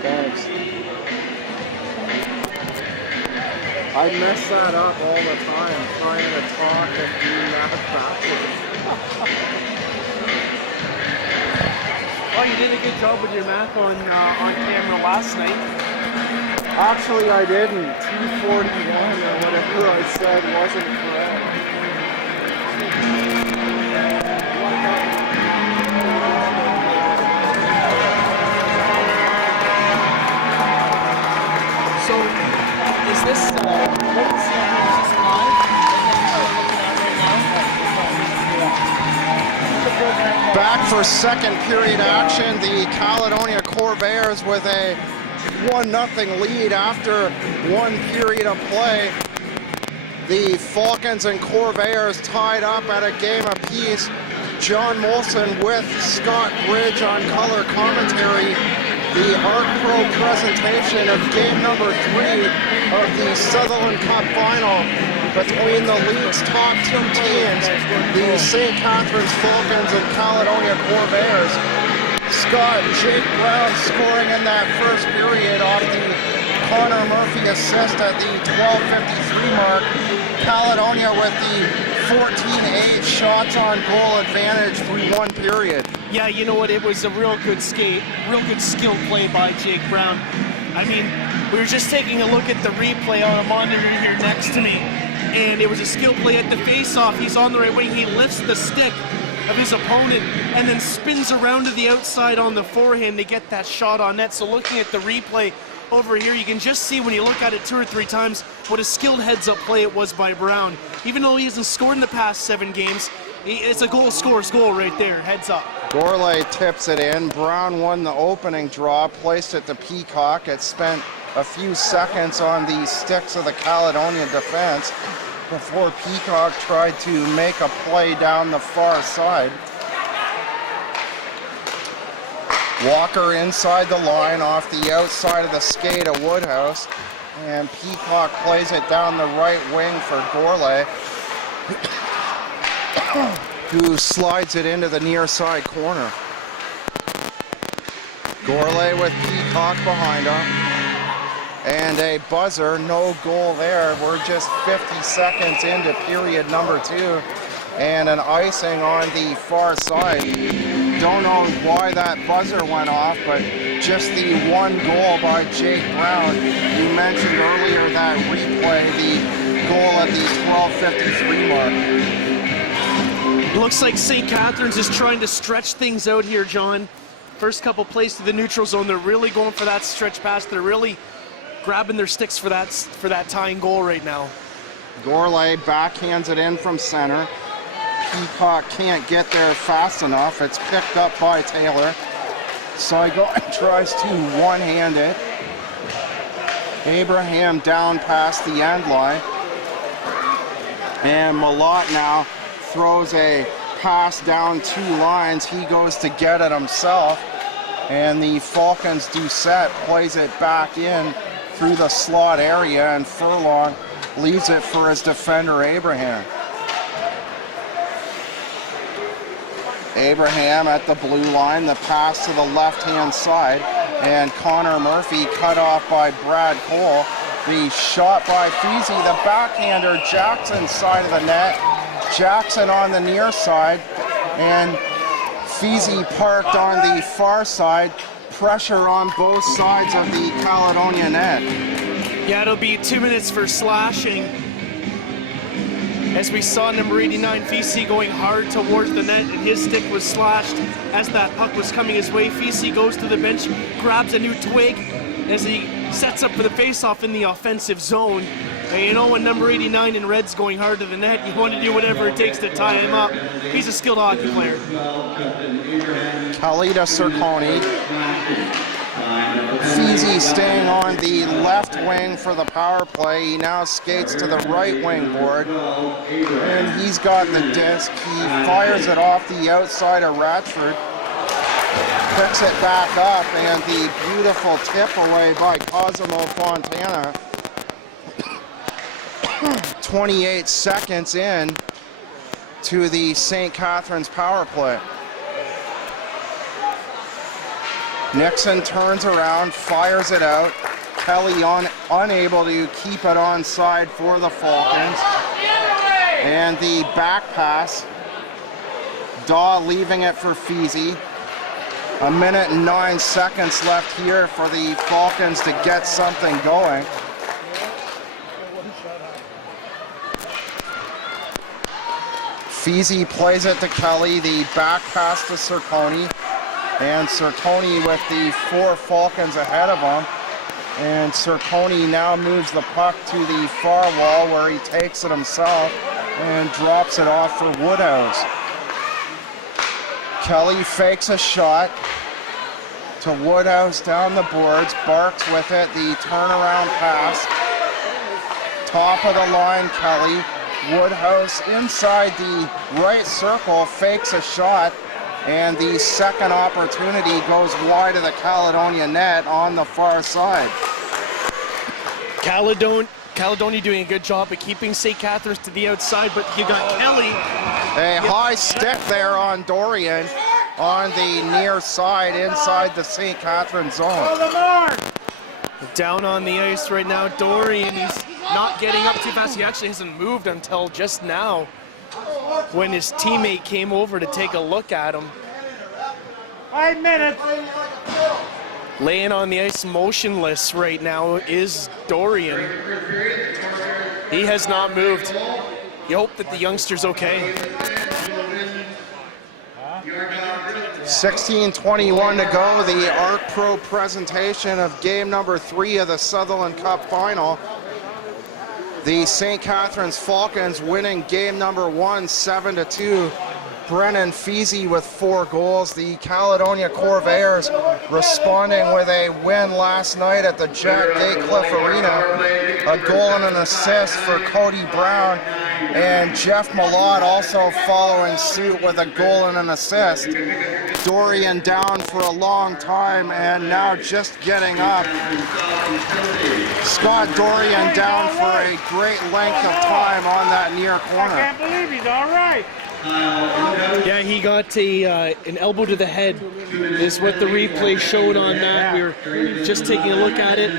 Thanks. I mess that up all the time, trying to talk and do that backwards. Well, you did a good job with your math on camera last night. Actually, I didn't. 241 or whatever I said wasn't correct. So, is this Back for second period action, the Caledonia Corvairs with a 1-0 lead after one period of play. The Falcons and Corvairs tied up at a game apiece. John Molson with Scott Bridge on color commentary. The Art Pro presentation of game number 3 of the Sutherland Cup final between the league's top two teams, the St. Catharines Falcons and Caledonia Corvairs. Scott, Jake Brown scoring in that first period off the Connor Murphy assist at the 12:53 mark. Caledonia with the 14-8 shots on goal advantage through one period. Yeah, you know what? It was a real good skate, real good skill play by Jake Brown. I mean, we were just taking a look at the replay on a monitor here next to me, and it was a skill play at the face-off. He's on the right wing. He lifts the stick of his opponent and then spins around to the outside on the forehand to get that shot on net. So looking at the replay over here, you can just see when you look at it 2 or 3 times what a skilled heads-up play it was by Brown. Even though he hasn't scored in the past 7 games, it's a goal scorer's goal right there, heads up. Gourlay tips it in. Brown won the opening draw, placed it to Peacock. It spent a few seconds on the sticks of the Caledonia defense before Peacock tried to make a play down the far side. Walker inside the line off the outside of the skate of Woodhouse, and Peacock plays it down the right wing for Gourlay, who slides it into the near side corner. Gourlay with Peacock behind him, and a buzzer, no goal there. We're just 50 seconds into period number 2, and an icing on the far side. Don't know why that buzzer went off, but just the 1 goal by Jake Brown. You mentioned earlier that replay, the goal at the 12:53 mark. Looks like St. Catharines is trying to stretch things out here, John. First couple plays to the neutral zone, they're really going for that stretch pass. They're really grabbing their sticks for that tying goal right now. Gourlay backhands it in from center. Peacock can't get there fast enough. It's picked up by Taylor. Saigon tries to one-hand it. Abraham down past the end line. And Malott now throws a pass down 2 lines. He goes to get it himself. And the Falcons Doucette plays it back in through the slot area, and Furlong leaves it for his defender, Abraham. Abraham at the blue line, the pass to the left-hand side, and Connor Murphy cut off by Brad Cole. The shot by Feasy, the backhander, Jackson side of the net. Jackson on the near side, and Feasy parked on the far side. Pressure on both sides of the Caledonia net. Yeah, it'll be 2 minutes for slashing. As we saw number 89, Feasy, going hard towards the net, and his stick was slashed as that puck was coming his way. Feasy goes to the bench, grabs a new twig as he sets up for the faceoff in the offensive zone. And you know, when number 89 in red's going hard to the net, you want to do whatever it takes to tie him up. He's a skilled hockey player. Kelly to Cerconi. Feasy staying on the left wing for the power play. He now skates to the right wing board, and he's got the disc. He fires it off the outside of Ratford, picks it back up, and the beautiful tip away by Cosimo Fontana. 28 seconds in to the St. Catharines power play. Nixon turns around, fires it out. Kelly unable to keep it onside for the Falcons. And the back pass. Daw leaving it for Feasy. 1 minute and 9 seconds left here for the Falcons to get something going. Feasy plays it to Kelly, the back pass to Cerconi, and Cerconi with the 4 Falcons ahead of him. And Cerconi now moves the puck to the far wall where he takes it himself and drops it off for Woodhouse. Kelly fakes a shot to Woodhouse down the boards, Barks with it, the turnaround pass. Top of the line, Kelly. Woodhouse inside the right circle, fakes a shot, and the second opportunity goes wide of the Caledonia net on the far side. Caledonia doing a good job of keeping St. Catharines to the outside, but you got Kelly. A high stick there on Dorian on the near side inside the St. Catharines zone. Down on the ice right now, Dorian. He's not getting up too fast. He actually hasn't moved until just now when his teammate came over to take a look at him. 5 minutes. Laying on the ice motionless right now is Dorian. He has not moved. You hope that the youngster's okay. 16:21 to go. The Arc Pro presentation of game number 3 of the Sutherland Cup final. The St. Catharines Falcons winning game number 1, 7-2. Brennan Feasy with 4 goals. The Caledonia Corvairs responding with a win last night at the Jack Gaycliff Arena. A goal and an assist for Cody Brown. And Jeff Malott also following suit with a goal and an assist. Dorian down for a long time and now just getting up. Scott Dorian down for a great length of time on that near corner. I can't believe he's all right. Yeah, he got an elbow to the head is what the replay showed on that. We were just taking a look at it.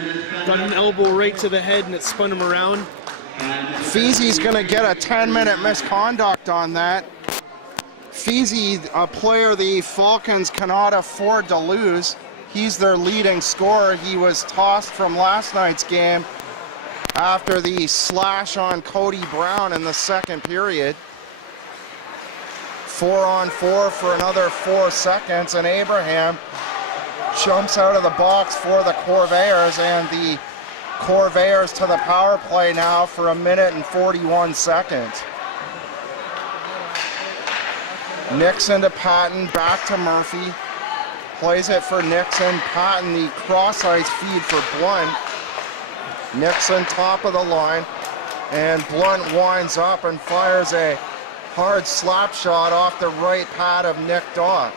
Got an elbow right to the head and it spun him around. Feasy's going to get a 10-minute misconduct on that. Feasy, a player the Falcons cannot afford to lose. He's their leading scorer. He was tossed from last night's game after the slash on Cody Brown in the second period. 4-on-4 for another 4 seconds, and Abraham jumps out of the box for the Corvairs, and the Corvairs to the power play now for 1 minute and 41 seconds. Nixon to Patton, back to Murphy. Plays it for Nixon. Patton, the cross-ice feed for Blunt. Nixon top of the line, and Blunt winds up and fires a hard slap shot off the right pad of Nick Daw.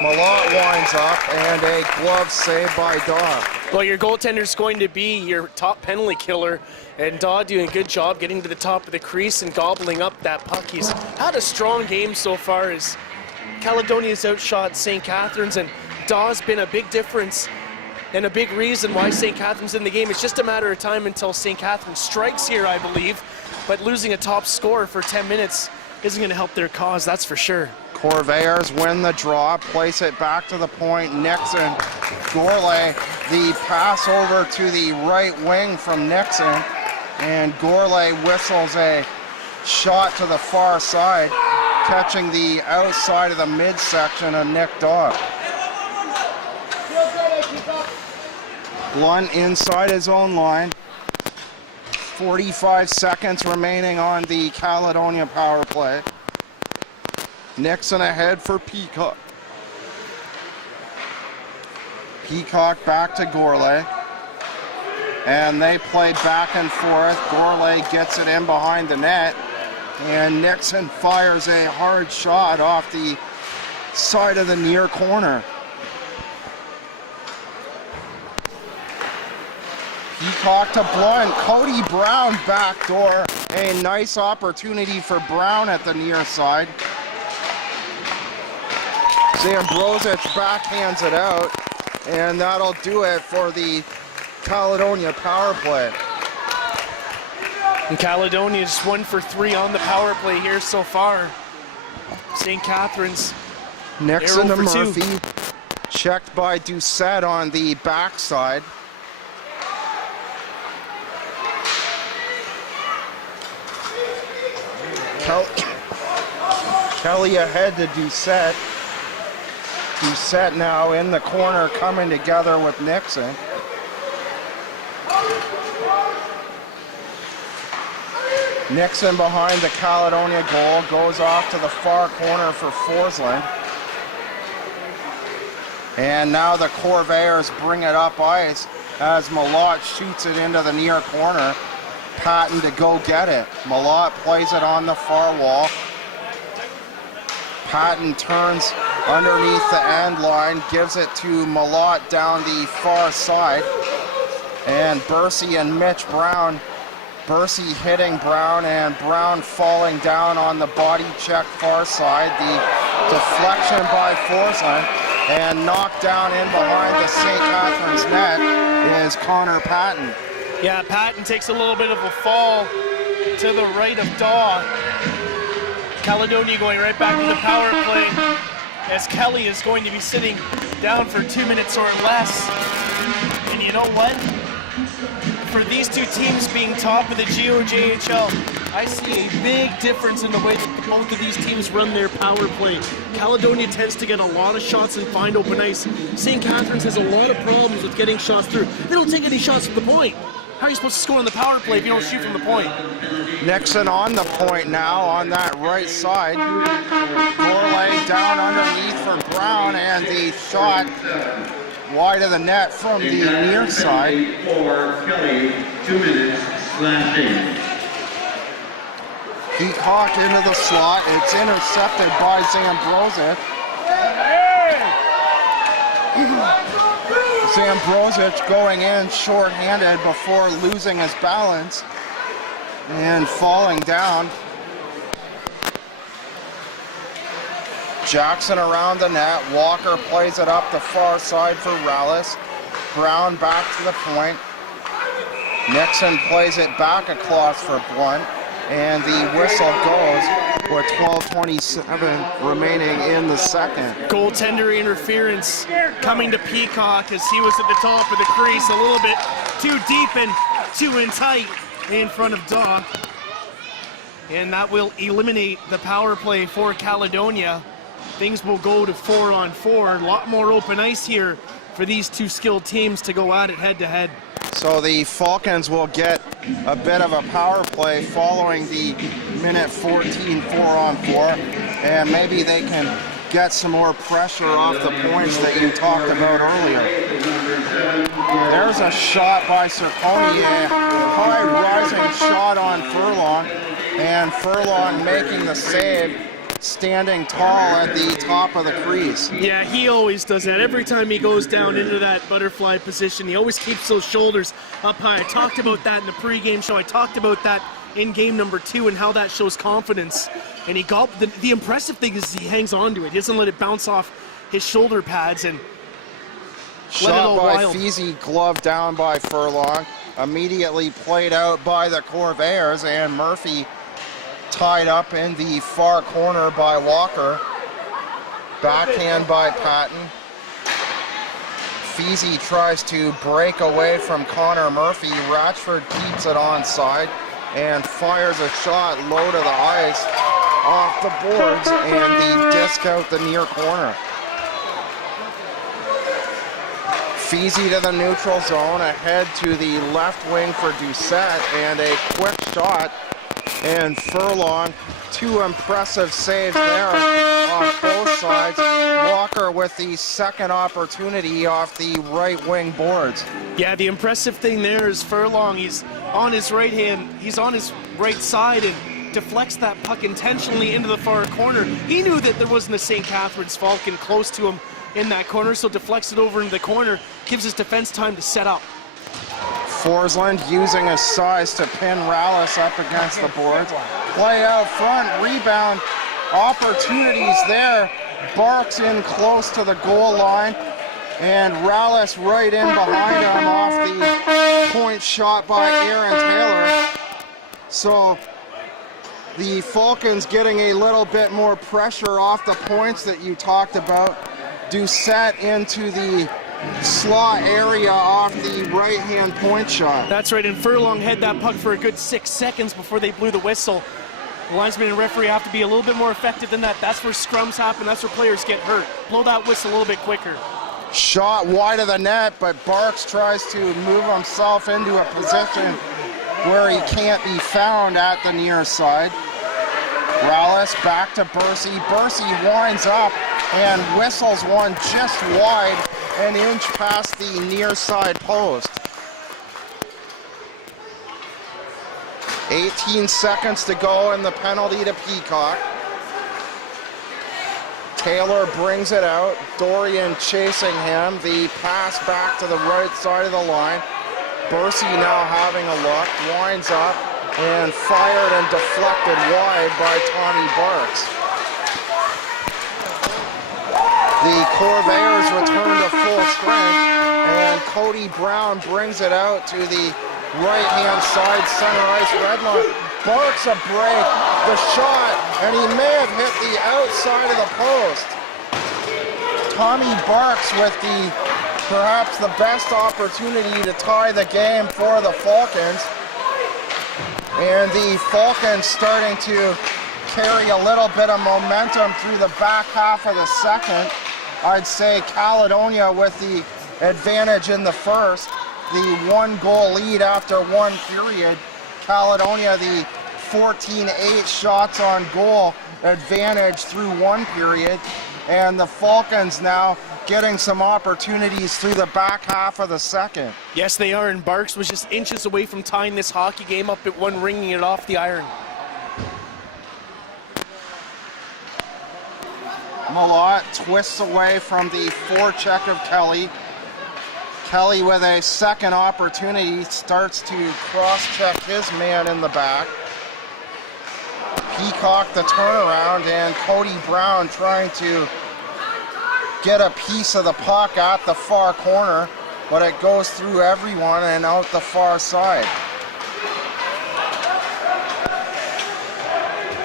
Malott winds up, and a glove save by Daw. Well, your goaltender's going to be your top penalty killer, and Daw doing a good job getting to the top of the crease and gobbling up that puck. He's had a strong game so far as Caledonia's outshot St. Catharines, and Daw's been a big difference and a big reason why St. Catharines in the game. It's just a matter of time until St. Catharines strikes here, I believe, but losing a top scorer for 10 minutes isn't going to help their cause, that's for sure. Corvairs win the draw, place it back to the point. Nixon, Gourlay, the pass over to the right wing from Nixon, and Gourlay whistles a shot to the far side, catching the outside of the midsection of Nick Daw. Blunt inside his own line. 45 seconds remaining on the Caledonia power play. Nixon ahead for Peacock. Peacock back to Gourlay. And they play back and forth. Gourlay gets it in behind the net. And Nixon fires a hard shot off the side of the near corner. Peacock to Blunt. Cody Brown backdoor. A nice opportunity for Brown at the near side. Zambrosic backhands it out, and that'll do it for the Caledonia power play. And Caledonia's 1 for 3 on the power play here so far. St. Catharines. Nixon to 0 for 2. Murphy. Checked by Doucette on the backside. Kelly ahead to Doucette. Doucette now in the corner coming together with Nixon. Nixon behind the Caledonia goal, goes off to the far corner for Forsland. And now the Corvairs bring it up ice as Malott shoots it into the near corner. Patton to go get it. Malott plays it on the far wall. Patton turns underneath the end line, gives it to Malott down the far side. And Bursey and Mitch Brown. Bursey hitting Brown, and Brown falling down on the body check far side. The deflection by Forsland, and knocked down in behind the St. Catharines net is Connor Patton. Yeah, Patton takes a little bit of a fall to the right of Daw. Caledonia going right back to the power play as Kelly is going to be sitting down for 2 minutes or less. And you know what? For these two teams being top of the GOJHL, I see a big difference in the way that both of these teams run their power play. Caledonia tends to get a lot of shots and find open ice. St. Catharines has a lot of problems with getting shots through. They don't take any shots from the point. How are you supposed to score on the power play if you don't shoot from the point? Nixon on the point now on that right side. Gourlay down underneath for Brown, and the shot wide of the net from the near side. For Kelly, 2 minutes, slashing. Peacock into the slot. It's intercepted by Zambrosic. Zambrosic going in short-handed before losing his balance and falling down. Jackson around the net. Walker plays it up the far side for Rallis. Brown back to the point. Nixon plays it back across for Blunt. And the whistle goes with 12:27 remaining in the second. Goaltender interference coming to Peacock as he was at the top of the crease, a little bit too deep and too in tight in front of Daw. And that will eliminate the power play for Caledonia. Things will go to 4-on-4. A lot more open ice here for these two skilled teams to go at it head-to-head. So the Falcons will get a bit of a power play following the minute 14 4-on-4, and maybe they can get some more pressure off the points that you talked about earlier. There's a shot by Cerconi, a high rising shot on Furlong, and Furlong making the save, standing tall at the top of the crease. Yeah, he always does that. Every time he goes down into that butterfly position, he always keeps those shoulders up high. I talked about that in the pregame show. I talked about that in game number 2 and how that shows confidence. And he got the impressive thing is he hangs on to it. He doesn't let it bounce off his shoulder pads and shot by Feasy, glove down by Furlong. Immediately played out by the Corvairs, and Murphy tied up in the far corner by Walker. Backhand by Patton. Feasy tries to break away from Connor Murphy. Ratchford keeps it onside and fires a shot low to the ice off the boards, and the disc out the near corner. Feasy to the neutral zone, ahead to the left wing for Doucette, and a quick shot. And Furlong, 2 impressive saves there on both sides. Walker with the second opportunity off the right wing boards. yeah, the impressive thing there is Furlong. He's on his right hand. He's on his right side and deflects that puck intentionally into the far corner. He knew that there wasn't a St. Catharines Falcon close to him in that corner, so deflects it over into the corner, gives his defense time to set up. Forsland using his size to pin Rallis up against the boards. Play out front, rebound, opportunities there. Barks in close to the goal line, and Rallis right in behind him off the point shot by Aaron Taylor. So the Falcons getting a little bit more pressure off the points that you talked about. Doucette into the slot area off the right-hand point shot. That's right, and Furlong had that puck for a good 6 seconds before they blew the whistle. The linesman and referee have to be a little bit more effective than that. That's where scrums happen. That's where players get hurt. Blow that whistle a little bit quicker. Shot wide of the net, but Barks tries to move himself into a position where he can't be found at the near side. Rallis back to Bursey. Bursey winds up and whistles one just wide, an inch past the near side post. 18 seconds to go and the penalty to Peacock. Taylor brings it out. Dorian chasing him. The pass back to the right side of the line. Bursey now having a look. Winds up and fired and deflected wide by Tommy Barks. The Corvairs return to full strength, and Cody Brown brings it out to the right-hand side, center ice red line. Barks a break, the shot, and he may have hit the outside of the post. Tommy Barks with perhaps the best opportunity to tie the game for the Falcons. And the Falcons starting to carry a little bit of momentum through the back half of the second. I'd say Caledonia with the advantage in the first. The 1-goal lead after 1 period. Caledonia the 14-8 shots on goal advantage through 1 period. And the Falcons now getting some opportunities through the back half of the second. Yes, they are, and Barks was just inches away from tying this hockey game up at 1, ringing it off the iron. Malott twists away from the forecheck of Kelly. Kelly with a second opportunity starts to cross-check his man in the back. Peacock the turnaround, and Cody Brown trying to get a piece of the puck at the far corner, but it goes through everyone and out the far side.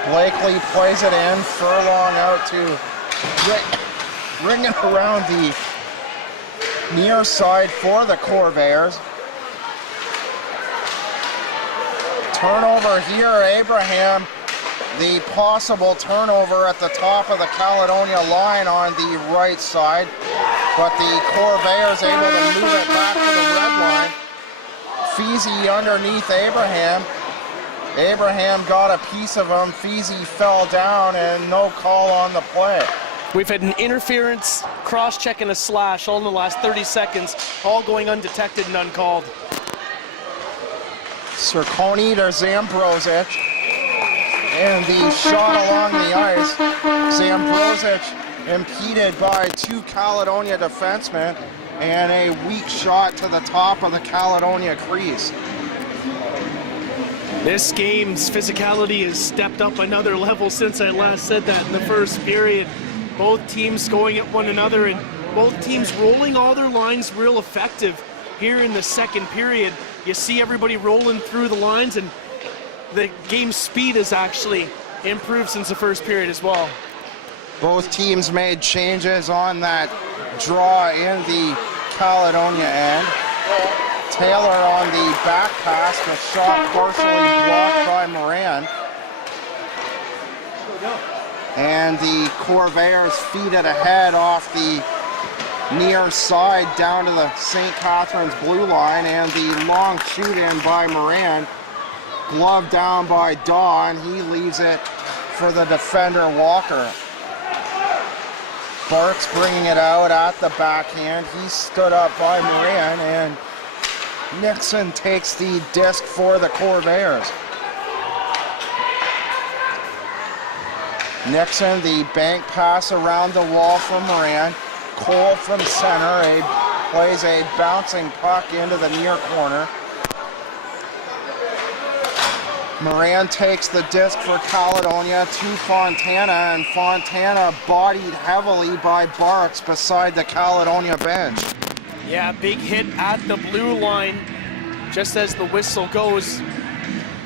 Blakely plays it in, Furlong out to ring it around the near side for the Corvairs. Turnover here, Abraham. The possible turnover at the top of the Caledonia line on the right side, but the Corvairs able to move it back to the red line. Feezy underneath Abraham. Abraham got a piece of him. Feezy fell down, and no call on the play. We've had an interference, cross-check, and a slash all in the last 30 seconds, all going undetected and uncalled. Circoni to Zambrosic, and the shot along the ice. Zambrosic impeded by 2 Caledonia defensemen, and a weak shot to the top of the Caledonia crease. This game's physicality has stepped up another level since I last said that in the first period. Both teams going at one another, and both teams rolling all their lines real effective here in the second period. You see everybody rolling through the lines, and the game's speed has actually improved since the first period as well. Both teams made changes on that draw in the Caledonia end. Taylor on the back pass, the shot partially blocked by Moran. And the Corvairs feed it ahead off the near side down to the St. Catharines blue line, and the long shoot in by Moran, gloved down by Daw, and he leaves it for the defender Walker. Barks bringing it out at the backhand. He stood up by Moran, and Nixon takes the disc for the Corvairs. Nixon, the bank pass around the wall from Moran. Cole from center plays a bouncing puck into the near corner. Moran takes the disc for Caledonia to Fontana, and Fontana bodied heavily by Barks beside the Caledonia bench. Yeah, big hit at the blue line just as the whistle goes.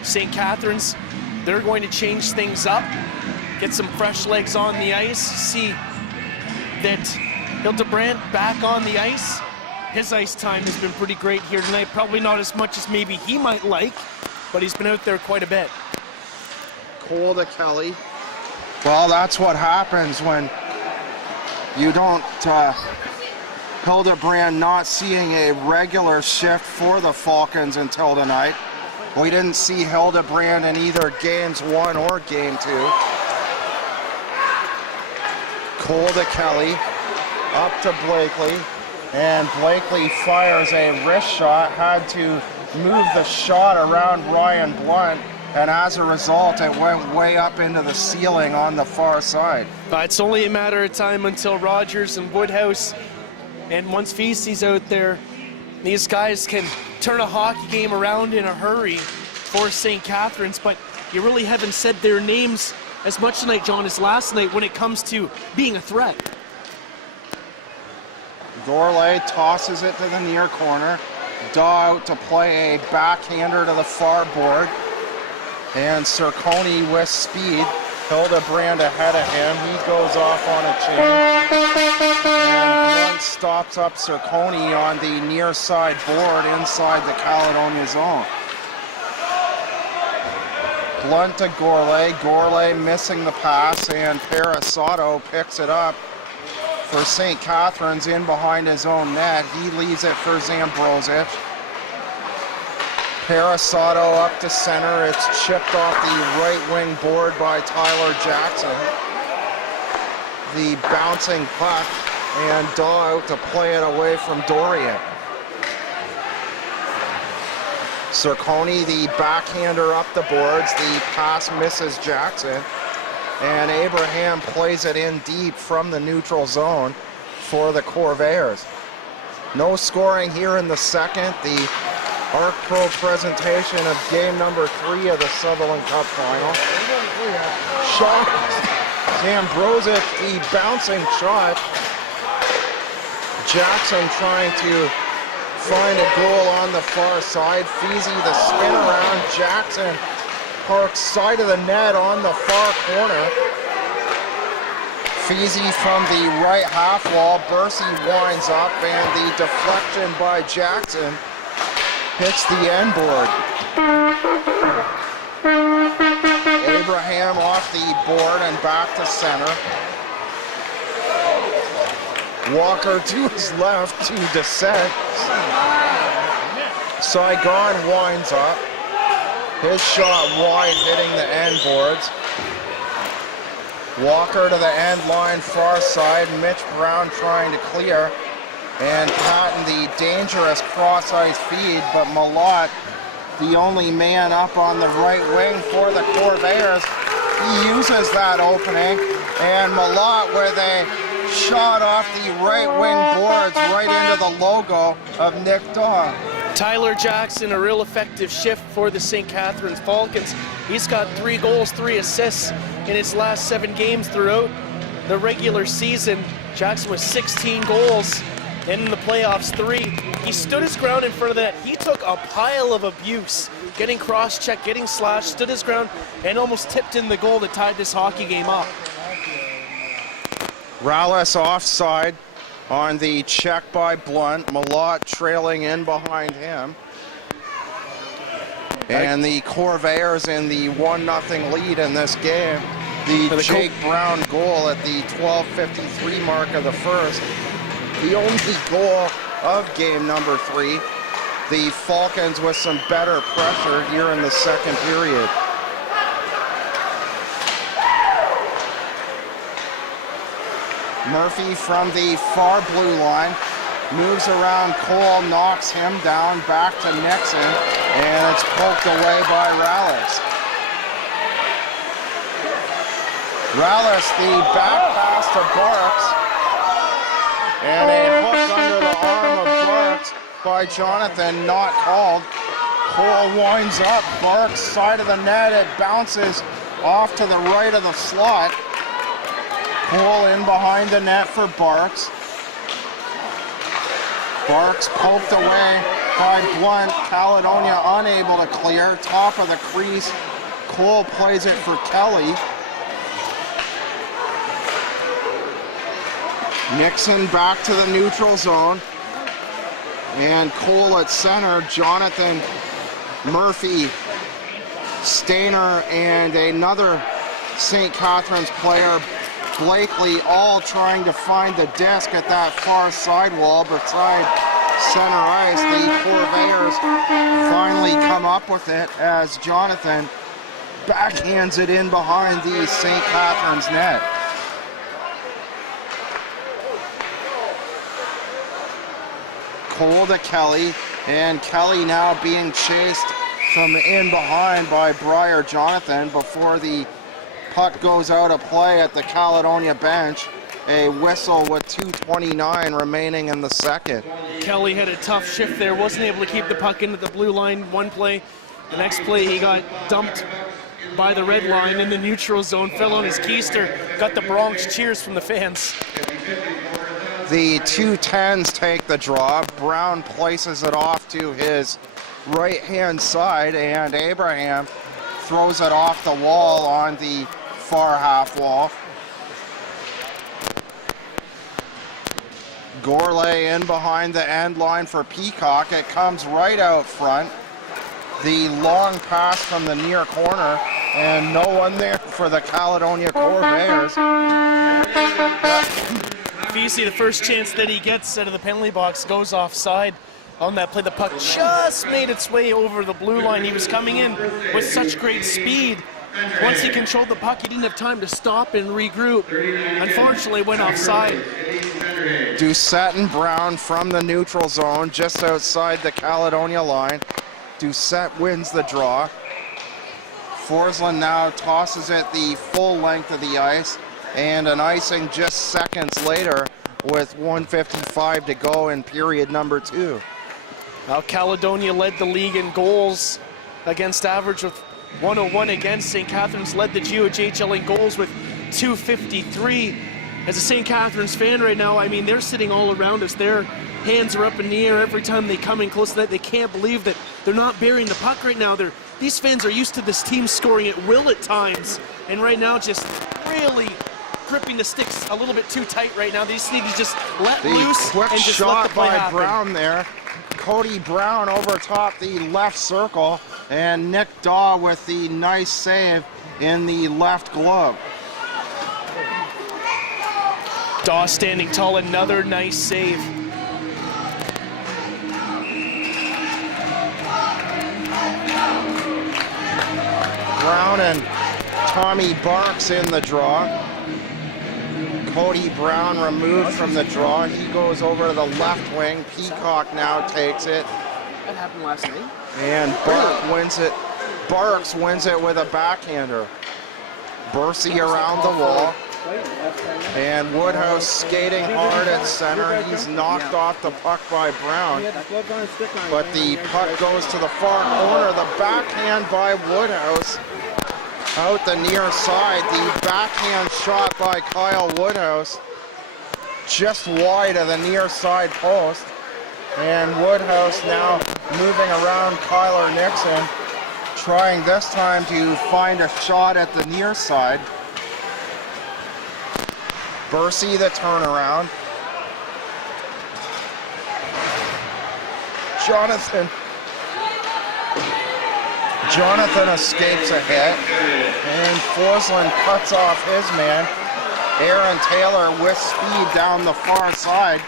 St. Catharines, they're going to change things up, get some fresh legs on the ice, see that Hildebrandt back on the ice. His ice time has been pretty great here tonight, probably not as much as maybe he might like, but he's been out there quite a bit. Cole to Kelly. Well, that's what happens when you don't, Hildebrandt not seeing a regular shift for the Falcons until tonight. We didn't see Hildebrandt in either games 1 or game 2. Cole to Kelly, up to Blakely, and Blakely fires a wrist shot, had to move the shot around Ryan Blunt, and as a result it went way up into the ceiling on the far side. It's only a matter of time until Rogers and Woodhouse, and once Feasty's out there, these guys can turn a hockey game around in a hurry for St. Catharines, but you really haven't said their names as much tonight, John, as last night when it comes to being a threat. Gourlay tosses it to the near corner. Daw out to play a backhander to the far board. And Circoni with speed Hildebrand ahead of him. He goes off on a chain. And Blunt stops up Cerconi on the near side board inside the Caledonia zone. Blunt to Gourlay. Gourlay missing the pass, and Parasato picks it up for St. Catharines in behind his own net. He leaves it for Zambrosic. Parasato up to center. It's chipped off the right wing board by Tyler Jackson. The bouncing puck, and Daw out to play it away from Dorian. Cerconi, the backhander up the boards. The pass misses Jackson. And Abraham plays it in deep from the neutral zone for the Corvairs. No scoring here in the second. The Arc Pro presentation of game number 3 of the Sutherland Cup final. Shot. Zambrosic, the bouncing shot. Jackson trying to find a goal on the far side. Feezy the spin around. Jackson parks side of the net on the far corner. Feezy from the right half wall. Bursey winds up, and the deflection by Jackson hits the end board. Abraham off the board and back to center. Walker to his left to descent. Saigon winds up. His shot wide, hitting the end boards. Walker to the end line, far side. Mitch Brown trying to clear. And Patton the dangerous cross-ice feed, but Malott, the only man up on the right wing for the Corvairs, he uses that opening, and Malott with a shot off the right wing boards right into the logo of Nick Daw. Tyler Jackson, a real effective shift for the St. Catharines Falcons. He's got 3 goals, 3 assists in his last 7 games throughout the regular season. Jackson with 16 goals. And in the playoffs, 3. He stood his ground in front of the net. He took a pile of abuse, getting cross-checked, getting slashed, stood his ground, and almost tipped in the goal that tied this hockey game up. Rallis offside on the check by Blunt. Malott trailing in behind him. And the Corvairs in the 1-0 lead in this game. The Jake Brown goal at the 12:53 mark of the first. The only goal of game number 3. The Falcons with some better pressure here in the second period. Murphy from the far blue line moves around Cole, knocks him down, back to Nixon, and it's poked away by Rallis. Rallis, the back pass to Barks, and a hook under the arm of Barks by Jonathan, not called. Cole winds up, Barks side of the net, it bounces off to the right of the slot. Cole in behind the net for Barks. Barks poked away by Blunt. Caledonia unable to clear. Top of the crease. Cole plays it for Kelly. Nixon back to the neutral zone. And Cole at center. Jonathan, Murphy, Stainer, and another St. Catharines player, Blakely, all trying to find the disc at that far sidewall beside center ice. The Corvairs finally come up with it as Jonathan backhands it in behind the St. Catharines net. Cole to Kelly, and Kelly now being chased from in behind by Briar Jonathan before the puck goes out of play at the Caledonia bench. A whistle with 2:29 remaining in the second. Kelly had a tough shift there, wasn't able to keep the puck into the blue line one play. The next play he got dumped by the red line in the neutral zone, fell on his keister, got the Bronx cheers from the fans. The 210s take the draw. Brown places it off to his right-hand side, and Abraham throws it off the wall on the far half wall. Gourlay in behind the end line for Peacock. It comes right out front. The long pass from the near corner, and no one there for the Caledonia Corvairs. Vesey, the first chance that he gets out of the penalty box, goes offside on that play. The puck just made its way over the blue line. He was coming in with such great speed. Once he controlled the puck, he didn't have time to stop and regroup. Unfortunately, went offside. Doucette and Brown from the neutral zone, just outside the Caledonia line. Doucette wins the draw. Forsland now tosses it the full length of the ice, and an icing just seconds later with 1:55 to go in period number 2. Now Caledonia led the league in goals against average with 101 against. St. Catharines led the GOHL in goals with 253. As a St. Catharines fan right now, I mean, they're sitting all around us. Their hands are up in the air every time they come in close to that. They can't believe that they're not burying the puck right now. These fans are used to this team scoring at will at times, and right now just really gripping the sticks a little bit too tight right now. They just need to just let loose quick and just shot let the play by happen. Brown there. Cody Brown over top the left circle, and Nick Daw with the nice save in the left glove. Daw standing tall, another nice save. Brown and Tommy Barks in the draw. Cody Brown removed from the draw. He goes over to the left wing. Peacock now takes it. That happened last night. And Barks wins it with a backhander. Bursey around the wall. And Woodhouse skating hard at center. He's knocked off the puck by Brown. But the puck goes to the far corner. The backhand by Woodhouse out the near side. The backhand shot by Kyle Woodhouse just wide of the near side post. And Woodhouse now moving around Kyler Nixon, trying this time to find a shot at the near side. Bursey the turnaround. Jonathan escapes a hit, and Forsland cuts off his man. Aaron Taylor with speed down the far side.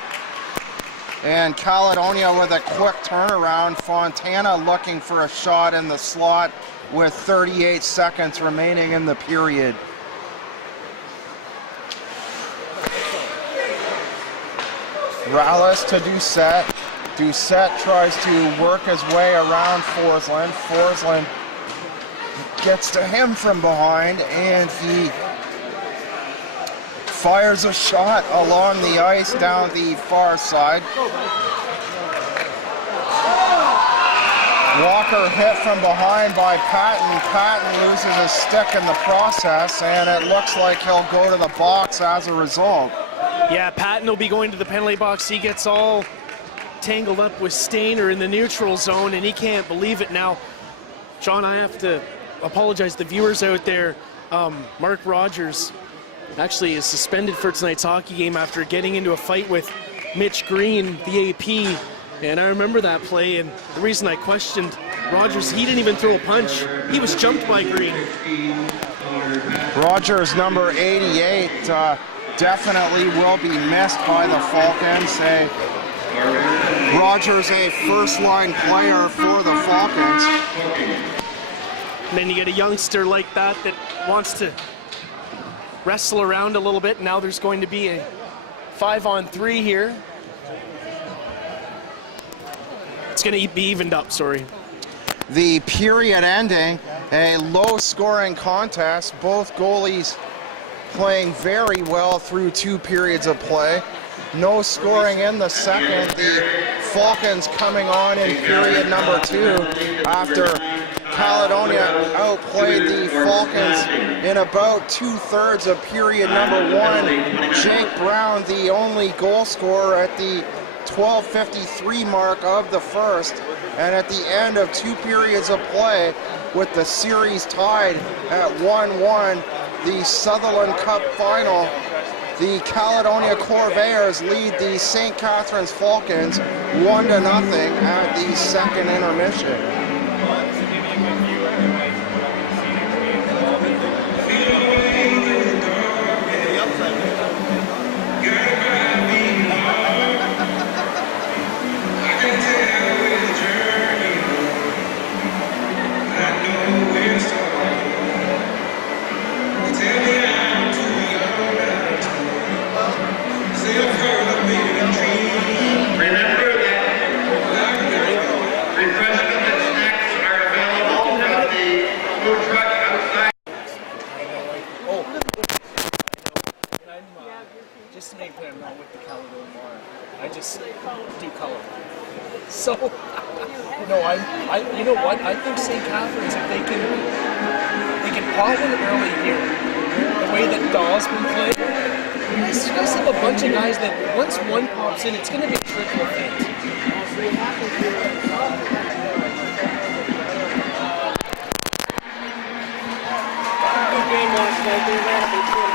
And Caledonia with a quick turnaround. Fontana looking for a shot in the slot with 38 seconds remaining in the period. Rallis to Doucette. Doucette tries to work his way around Forsland. Forsland gets to him from behind, and he fires a shot along the ice down the far side. Walker hit from behind by Patton. Patton loses his stick in the process, and it looks like he'll go to the box as a result. Yeah, Patton will be going to the penalty box. He gets all tangled up with Stainer in the neutral zone, and he can't believe it now. John, I have to apologize to the viewers out there. Mark Rogers actually is suspended for tonight's hockey game after getting into a fight with Mitch Green, the AP. And I remember that play, and the reason I questioned Rogers, he didn't even throw a punch. He was jumped by Green. Rogers, number 88, definitely will be missed by the Falcons. Rogers, a first-line player for the Falcons. And then you get a youngster like that wants to wrestle around a little bit. Now there's going to be a 5-on-3 here. It's going to be evened up, sorry. The period ending, a low-scoring contest. Both goalies playing very well through 2 periods of play. No scoring in the second. The Falcons coming on in period number 2 after Caledonia outplayed the Falcons in about 2/3 of period number 1. Jake Brown, the only goal scorer at the 12:53 mark of the first, and at the end of 2 periods of play with the series tied at 1-1, the Sutherland Cup final. The Caledonia Corvairs lead the St. Catharines Falcons 1-0 at the second intermission. Just to make clear, I'm not with the Caledonia Bar. I just do color. So, no, you know what? I think St. Catharines, if they can pop one early here, the way that Dawes been playing, you guys have a bunch of guys that once one pops in, it's going to be a trickle effect. Good game last night. They ran up in 20.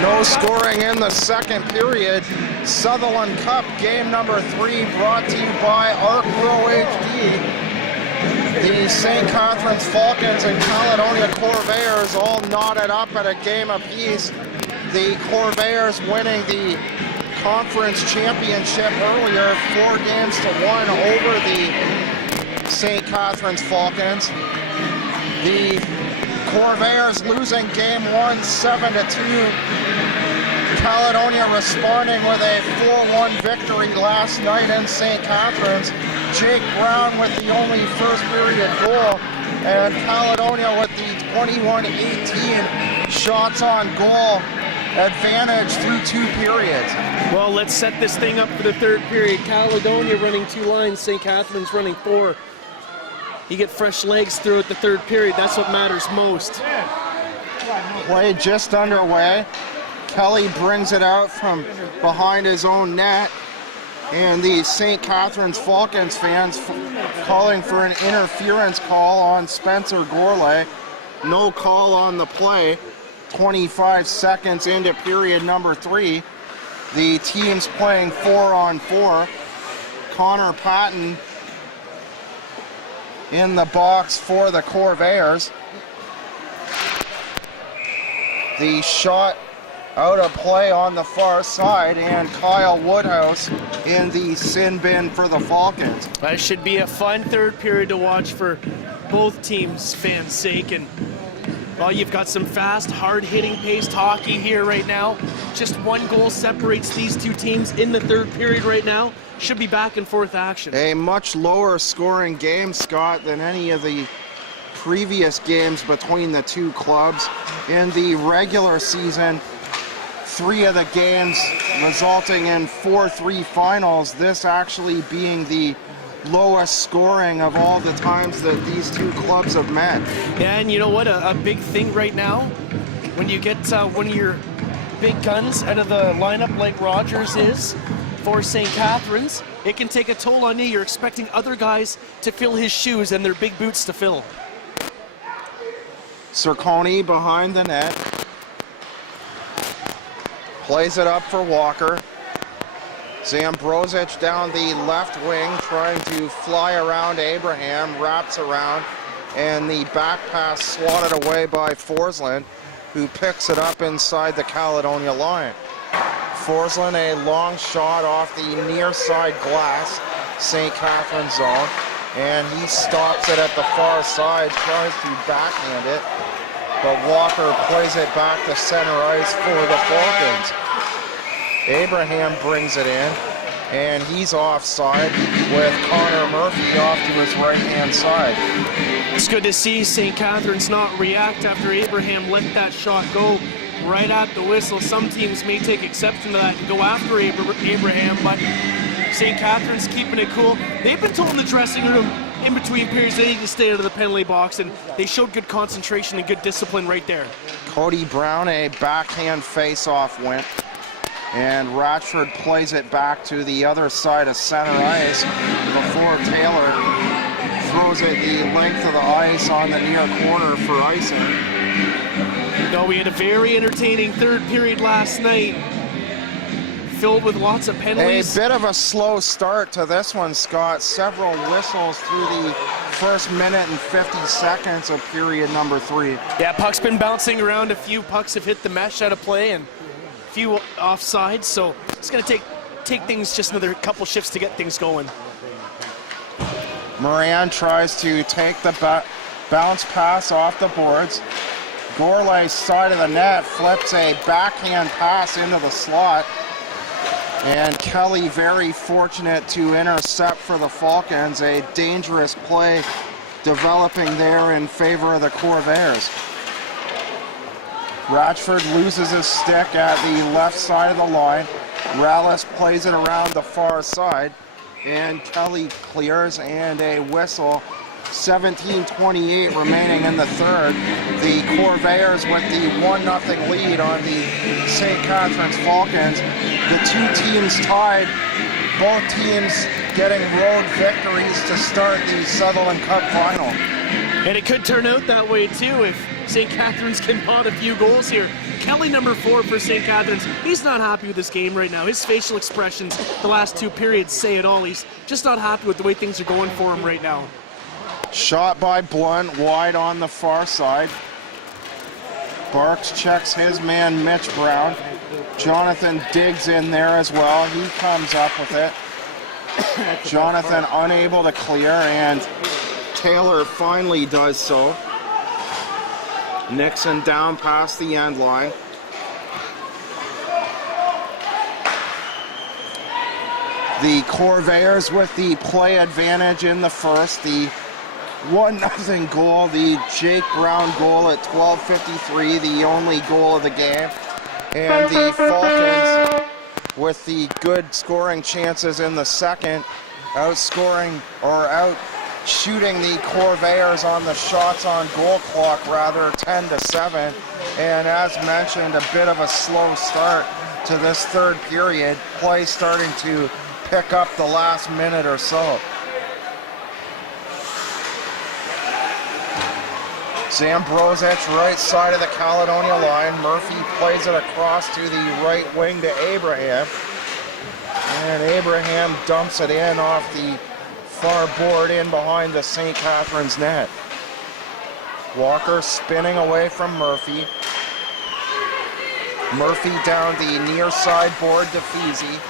No scoring in the second period. Sutherland Cup game number 3 brought to you by ArcPro HD. The St. Catharines Falcons and Caledonia Corvairs all knotted up at a game apiece. The Corvairs winning the conference championship earlier 4-1 over the St. Catharines Falcons. The Corvairs losing game 1 7-2. Caledonia responding with a 4-1 victory last night in St. Catharines. Jake Brown with the only first period goal, and Caledonia with the 21-18 shots on goal advantage through 2 periods. Well, let's set this thing up for the third period. Caledonia running 2 lines, St. Catharines running 4. You get fresh legs throughout the third period. That's what matters most. Play just underway. Kelly brings it out from behind his own net, and the St. Catharines Falcons fans calling for an interference call on Spencer Gourlay. No call on the play. 25 seconds into period number 3. The team's playing 4-on-4. Connor Patton in the box for the Corvairs. The shot out of play on the far side, and Kyle Woodhouse in the sin bin for the Falcons. That should be a fun third period to watch for both teams' fans' sake. And well, you've got some fast, hard-hitting, paced hockey here right now. Just 1 goal separates these 2 teams in the third period right now. Should be back and forth action. A much lower scoring game, Scott, than any of the previous games between the 2 clubs. In the regular season, 3 of the games resulting in 4-3 finals, this actually being the lowest scoring of all the times that these 2 clubs have met. Yeah, and you know what? A big thing right now, when you get one of your big guns out of the lineup like Rogers is for St. Catharines, it can take a toll on you. You're expecting other guys to fill his shoes and their big boots to fill. Circoni behind the net. Plays it up for Walker. Zambrosic down the left wing, trying to fly around Abraham, wraps around, and the back pass swatted away by Forsland, who picks it up inside the Caledonia line. Forsland, a long shot off the near side glass, St. Catharines zone, and he stops it at the far side, tries to backhand it, but Walker plays it back to center ice for the Falcons. Abraham brings it in, and he's offside with Connor Murphy off to his right-hand side. It's good to see St. Catharines not react after Abraham let that shot go right at the whistle. Some teams may take exception to that and go after Abraham, but St. Catharines keeping it cool. They've been told in the dressing room in between periods they need to stay out of the penalty box, and they showed good concentration and good discipline right there. Cody Brown, a backhand face-off win. And Ratchford plays it back to the other side of center ice before Taylor throws it the length of the ice on the near corner for icing. No, we had a very entertaining third period last night, filled with lots of penalties. A bit of a slow start to this one, Scott. Several whistles through the first minute and 50 seconds of period number 3. Yeah, puck's been bouncing around. A few pucks have hit the mesh out of play and a few offsides, so it's going to take things just another couple shifts to get things going. Moran tries to take the bounce pass off the boards. Gourlay's side of the net flips a backhand pass into the slot. And Kelly very fortunate to intercept for the Falcons. A dangerous play developing there in favor of the Corvairs. Ratchford loses his stick at the left side of the line. Rallis plays it around the far side. And Kelly clears, and a whistle. 17:28 remaining in the third. The Corvairs with the 1-0 lead on the St. Catharines Falcons. The two teams tied, both teams getting road victories to start the Sutherland Cup final. And it could turn out that way too if St. Catharines can pot a few goals here. Kelly, number 4 for St. Catharines, he's not happy with this game right now. His facial expressions the last 2 periods say it all. He's just not happy with the way things are going for him right now. Shot by Blunt, wide on the far side. Barks checks his man, Mitch Brown. Jonathan digs in there as well. He comes up with it. Jonathan unable to clear, and Taylor finally does so. Nixon down past the end line. The Corvairs with the play advantage in the first. The 1-0 goal, the Jake Brown goal at 12:53, the only goal of the game. And the Falcons with the good scoring chances in the second, outscoring or out-shooting the Corvairs on the shots on goal clock, rather, 10-7. And as mentioned, a bit of a slow start to this third period. Play starting to pick up the last minute or so. Zambrosic, right side of the Caledonia line. Murphy plays it across to the right wing to Abraham. And Abraham dumps it in off the far board in behind the St. Catharines net. Walker spinning away from Murphy. Murphy down the near side board to Feasy.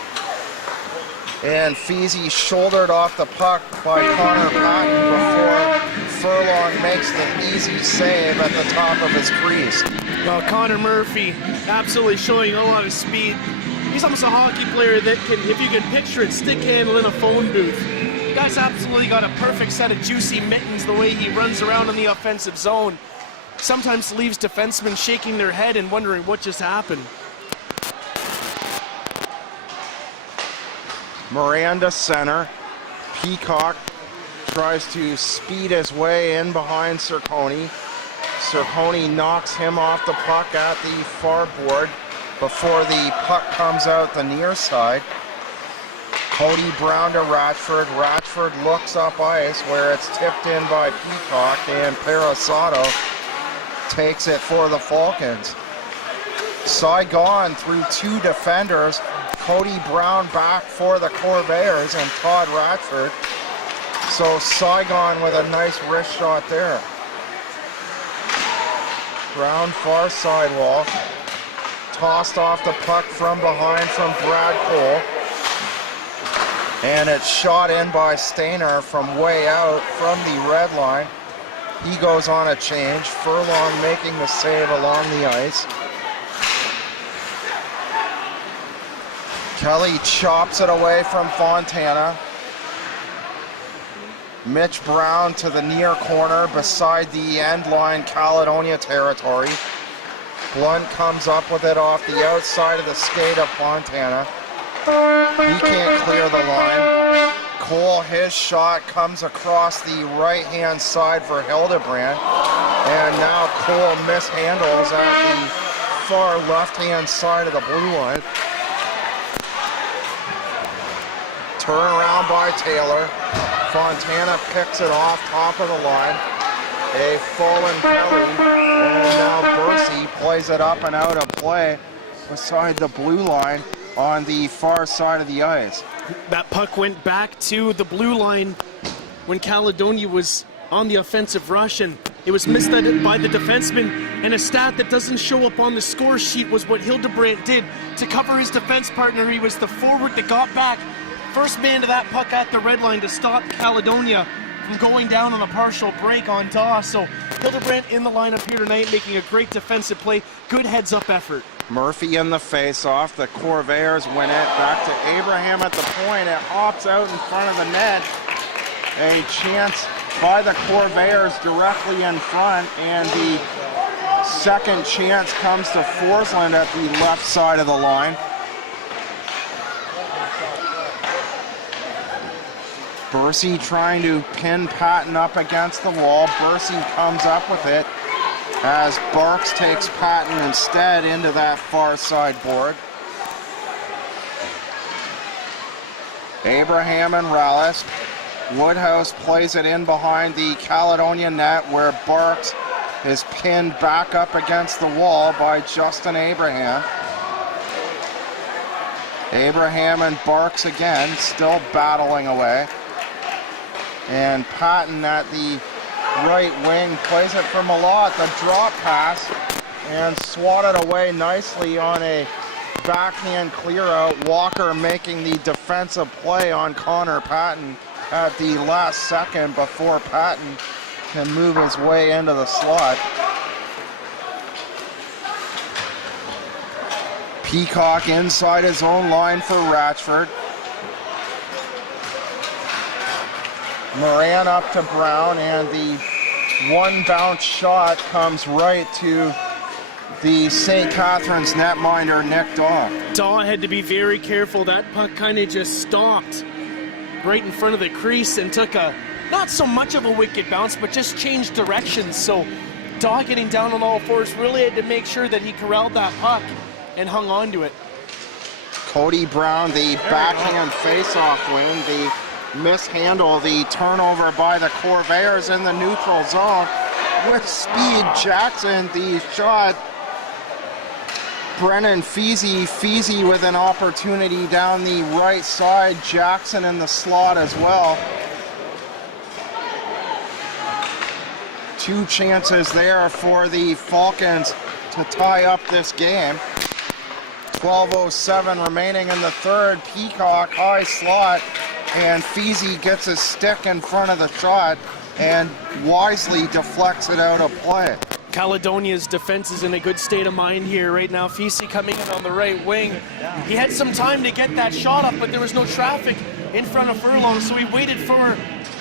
And Feasy shouldered off the puck by Connor Patton before Furlong makes the easy save at the top of his crease. Well, Connor Murphy absolutely showing a lot of speed. He's almost a hockey player that can, if you can picture it, stick handle in a phone booth. The guy's absolutely got a perfect set of juicy mittens, the way he runs around in the offensive zone. Sometimes leaves defensemen shaking their head and wondering what just happened. Miranda center. Peacock tries to speed his way in behind Cerconi. Cerconi knocks him off the puck at the far board before the puck comes out the near side. Cody Brown to Ratchford. Ratchford looks up ice where it's tipped in by Peacock, and Parasato takes it for the Falcons. Saigon through 2 defenders. Cody Brown back for the Corvairs and Todd Ratchford. So Saigon with a nice wrist shot there. Brown far sidewall. Tossed off the puck from behind from Brad Cole. And it's shot in by Stainer from way out from the red line. He goes on a change. Furlong making the save along the ice. Kelly chops it away from Fontana. Mitch Brown to the near corner beside the end line Caledonia territory. Blunt comes up with it off the outside of the skate of Fontana. He can't clear the line. Cole, his shot comes across the right-hand side for Hildebrand. And now Cole mishandles at the far left-hand side of the blue line. Turn around by Taylor. Fontana picks it off top of the line. A fallen Kelly, and now Bursey plays it up and out of play beside the blue line on the far side of the ice. That puck went back to the blue line when Caledonia was on the offensive rush, and it was missed by the defenseman. And a stat that doesn't show up on the score sheet was what Hildebrandt did to cover his defense partner. He was the forward that got back, first man to that puck at the red line to stop Caledonia from going down on a partial break on Daw. So Hildebrandt in the lineup here tonight, making a great defensive play. Good heads-up effort. Murphy in the face-off. The Corvairs win it. Back to Abraham at the point. It hops out in front of the net. A chance by the Corvairs directly in front, and the second chance comes to Forsland at the left side of the line. Bursey trying to pin Patton up against the wall. Bursey comes up with it as Barks takes Patton instead into that far side board. Abraham and Rallis. Woodhouse plays it in behind the Caledonia net where Barks is pinned back up against the wall by Justin Abraham. Abraham and Barks again, still battling away. And Patton at the right wing plays it for Malott. The drop pass and swatted away nicely on a backhand clear out. Walker making the defensive play on Connor Patton at the last second before Patton can move his way into the slot. Peacock inside his own line for Ratchford. Moran up to Brown, and the one bounce shot comes right to the St. Catharines netminder, Nick Daw. Daw had to be very careful. That puck kind of just stopped right in front of the crease and took a, not so much of a wicked bounce, but just changed directions. So Daw getting down on all fours really had to make sure that he corralled that puck and hung on to it. Cody Brown, the backhand face-off win, the mishandle, the turnover by the Corvairs in the neutral zone. With speed, Jackson, the shot. Brennan Feezy with an opportunity down the right side. Jackson in the slot as well. Two chances there for the Falcons to tie up this game. 12:07 remaining in the third. Peacock, high slot, and Feezy gets his stick in front of the shot and wisely deflects it out of play. Caledonia's defense is in a good state of mind here right now. Feezy coming in on the right wing. He had some time to get that shot up, but there was no traffic in front of Furlong, so he waited for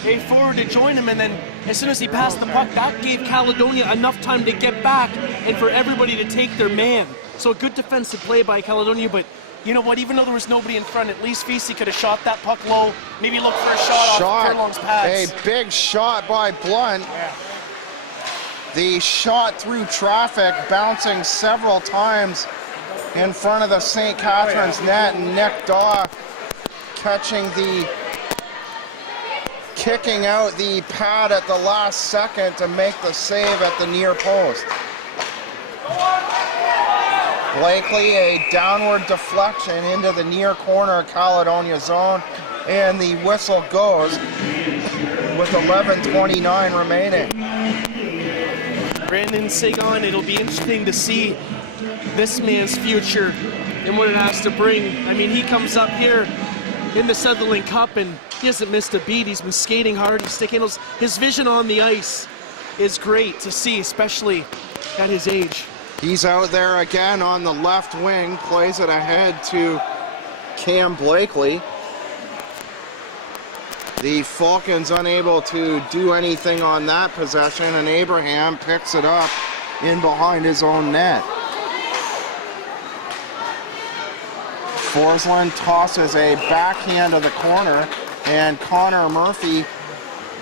a forward to join him, and then as soon as he passed the puck, that gave Caledonia enough time to get back and for everybody to take their man. So a good defensive play by Caledonia, but you know what, even though there was nobody in front, at least Feezy could have shot that puck low, maybe look for a shot off Furlong's pads. A big shot by Blunt. Yeah. The shot through traffic, bouncing several times in front of the St. Catharines net, and Nick Daw kicking out the pad at the last second to make the save at the near post. Blakely, a downward deflection into the near corner Caledonia zone, and the whistle goes with 11:29 remaining. Brandon Sagan, it'll be interesting to see this man's future and what it has to bring. I mean, he comes up here in the Sutherland Cup and he hasn't missed a beat. He's been skating hard, he's stick handles. His vision on the ice is great to see, especially at his age. He's out there again on the left wing, plays it ahead to Cam Blakely. The Falcons unable to do anything on that possession, and Abraham picks it up in behind his own net. Forsland tosses a backhand to the corner, and Connor Murphy,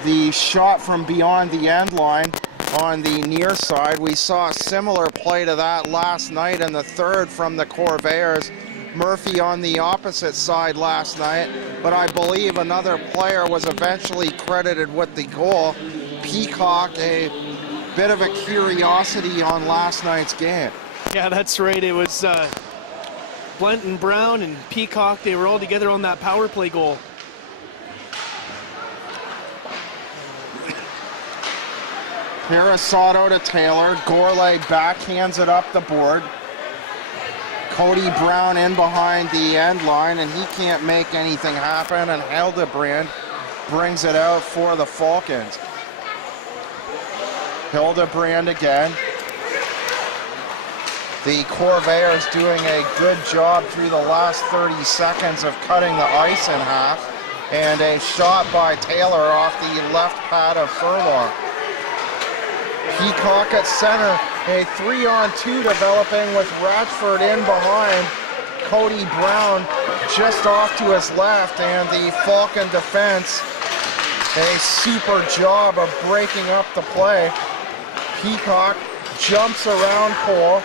the shot from beyond the end line on the near side. We saw a similar play to that last night in the third from the Corvairs. Murphy on the opposite side last night, but I believe another player was eventually credited with the goal. Peacock, a bit of a curiosity on last night's game. Yeah, that's right. It was Blenton Brown and Peacock. They were all together on that power play goal. Parisato to Taylor. Gourlay backhands it up the board. Cody Brown in behind the end line, and he can't make anything happen, and Hildebrand brings it out for the Falcons. Hildebrand again. The Corvairs doing a good job through the last 30 seconds of cutting the ice in half, and a shot by Taylor off the left pad of Furlong. Peacock at center, a 3-on-2 developing with Ratchford in behind. Cody Brown just off to his left, and the Falcon defense, a super job of breaking up the play. Peacock jumps around Cole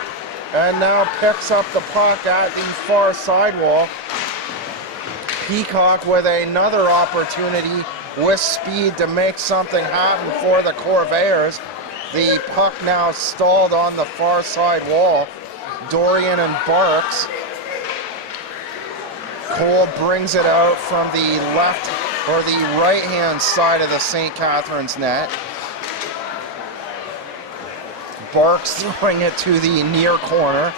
and now picks up the puck at the far sidewall. Peacock with another opportunity with speed to make something happen for the Corvairs. The puck now stalled on the far side wall. Dorian and Barks. Cole brings it out from the left or the right-hand side of the St. Catharines net. Barks throwing it to the near corner.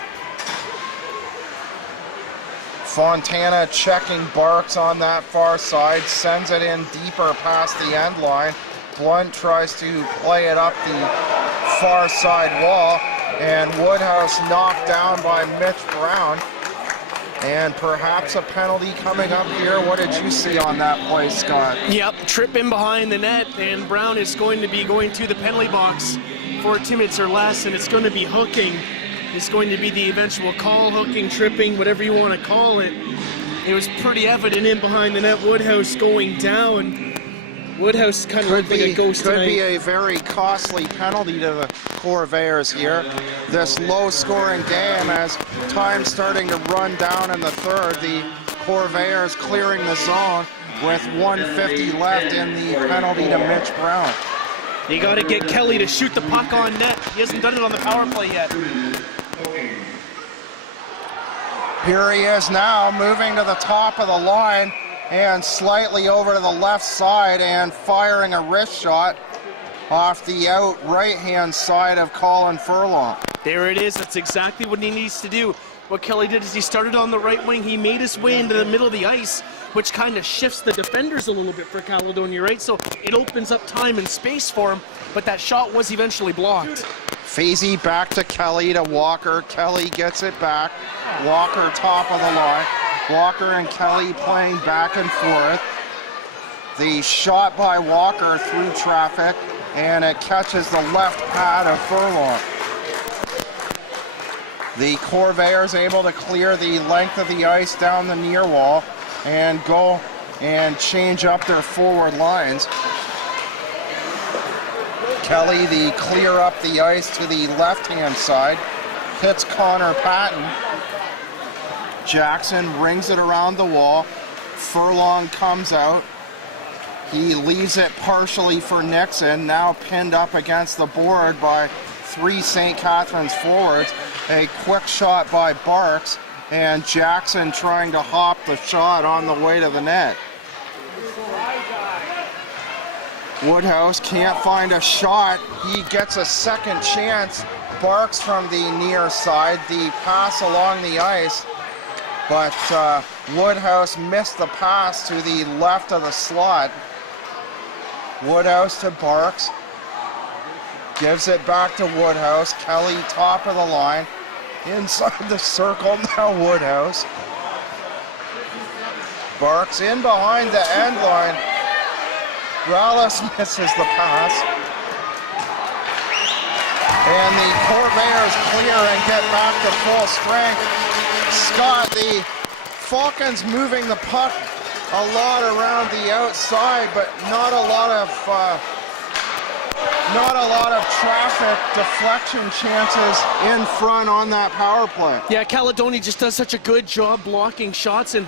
Fontana checking Barks on that far side, sends it in deeper past the end line. Blunt tries to play it up the far side wall, and Woodhouse knocked down by Mitch Brown. And perhaps a penalty coming up here. What did you see on that play, Scott? Yep, trip in behind the net, and Brown is going to be going to the penalty box for 2 minutes or less, and it's going to be hooking. It's going to be the eventual call, hooking, tripping, whatever you want to call it. It was pretty evident in behind the net. Woodhouse going down. Woodhouse kind of looked like a ghost Could tonight. be a very costly penalty to the Corvairs here. This low-scoring game, as time starting to run down in the third, the Corvairs clearing the zone with 1:50 left in the penalty to Mitch Brown. You got to get Kelly to shoot the puck on net. He hasn't done it on the power play yet. Here he is now, moving to the top of the line and slightly over to the left side and firing a wrist shot off the out right-hand side of Colin Furlong. There it is. That's exactly what he needs to do. What Kelly did is he started on the right wing. He made his way into the middle of the ice, which kind of shifts the defenders a little bit for Caledonia, right? So it opens up time and space for him, but that shot was eventually blocked. Fazy back to Kelly to Walker. Kelly gets it back. Walker top of the line. Walker and Kelly playing back and forth. The shot by Walker through traffic, and it catches the left pad of Furlong. The Corvairs able to clear the length of the ice down the near wall and go and change up their forward lines. Kelly, the clear up the ice to the left-hand side, hits Connor Patton. Jackson rings it around the wall. Furlong comes out. He leaves it partially for Nixon, now pinned up against the board by 3 St. Catharines forwards. A quick shot by Barks, and Jackson trying to hop the shot on the way to the net. Woodhouse can't find a shot. He gets a second chance. Barks from the near side, the pass along the ice, but Woodhouse missed the pass to the left of the slot. Woodhouse to Barks. Gives it back to Woodhouse. Kelly top of the line. Inside the circle now, Woodhouse. Barks in behind the end line. Rallis misses the pass. And the Corvairs clear and get back to full strength. Scott, the Falcons moving the puck a lot around the outside, but not a lot of traffic deflection chances in front on that power play. Yeah, Caledonia just does such a good job blocking shots and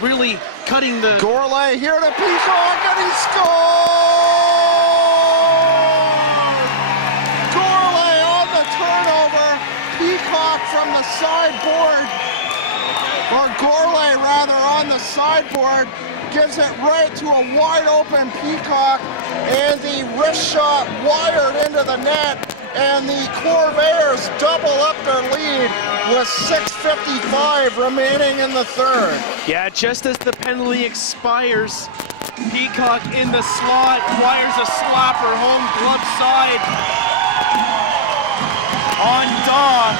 really cutting the... Gourlay here to Peacock, and he scores! Gourlay on the turnover. Peacock from the sideboard, or Gourlay rather, on the sideboard, gives it right to a wide open Peacock, and the wrist shot wired into the net, and the Corvairs double up their lead with 6:55 remaining in the third. Yeah, just as the penalty expires, Peacock in the slot, wires a slapper home glove side on Daw.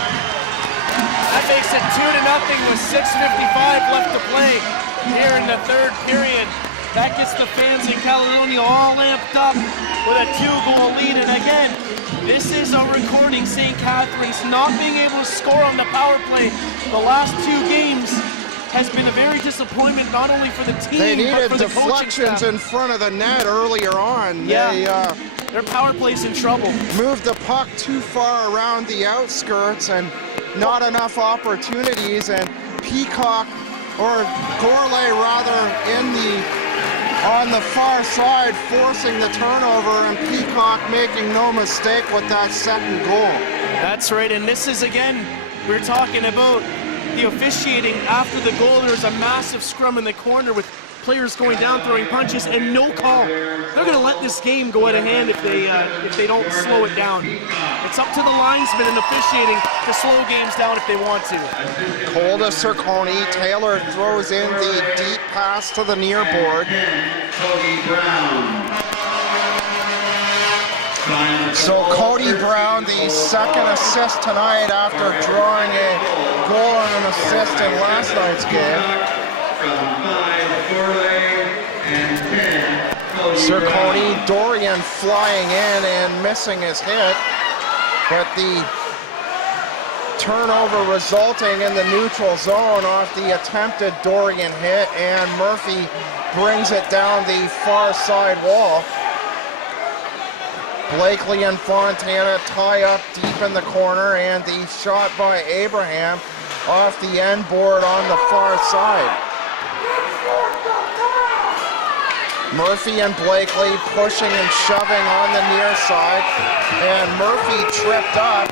That makes it 2-0 with 6:55 left to play here in the third period. That gets the fans in Caledonia all amped up with a 2-goal lead. And again, this is a recording. St. Catharines not being able to score on the power play the last 2 games has been a very disappointment, not only for the team, They but needed for the coaching deflections staff. in front of the net earlier on. Yeah. They Their power play's in trouble. moved the puck too far around the outskirts and not enough opportunities, and Peacock, or Gourlay rather, on the far side forcing the turnover, and Peacock making no mistake with that second goal. That's right, and this is, again, we're talking about the officiating after the goal. There's a massive scrum in the corner with players going down, throwing punches, and no call. They're going to let this game go out of hand if they don't slow it down. It's up to the linesmen and officiating to slow games down if they want to. Cole to Cerconi. Taylor throws in the deep pass to the near board. Cody Brown. So Cody Brown, the second assist tonight after drawing a goal and an assist in last night's game. From 5, Gourlay, and 10, Cody Cerconi, Brown. Dorian flying in and missing his hit, but the turnover resulting in the neutral zone off the attempted Dorian hit, and Murphy brings it down the far side wall. Blakely and Fontana tie up deep in the corner, and the shot by Abraham off the end board on the far side. Murphy and Blakely pushing and shoving on the near side, and Murphy tripped up,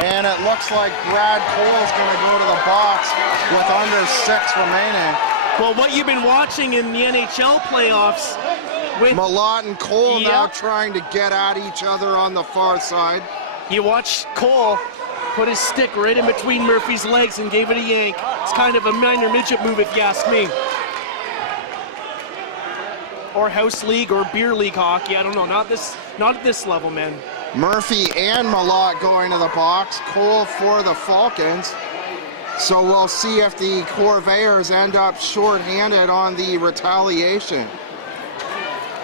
and it looks like Brad Cole's going to go to the box with under 6 remaining. Well, what you've been watching in the NHL playoffs with Malott and Cole now Yep. trying to get at each other on the far side. You watch Cole put his stick right in between Murphy's legs and gave it a yank. It's kind of a minor midget move if you ask me. Or house league or beer league hockey, I don't know, not at this level, man. Murphy and Malott going to the box. Cole for the Falcons. So we'll see if the Corvairs end up short-handed on the retaliation.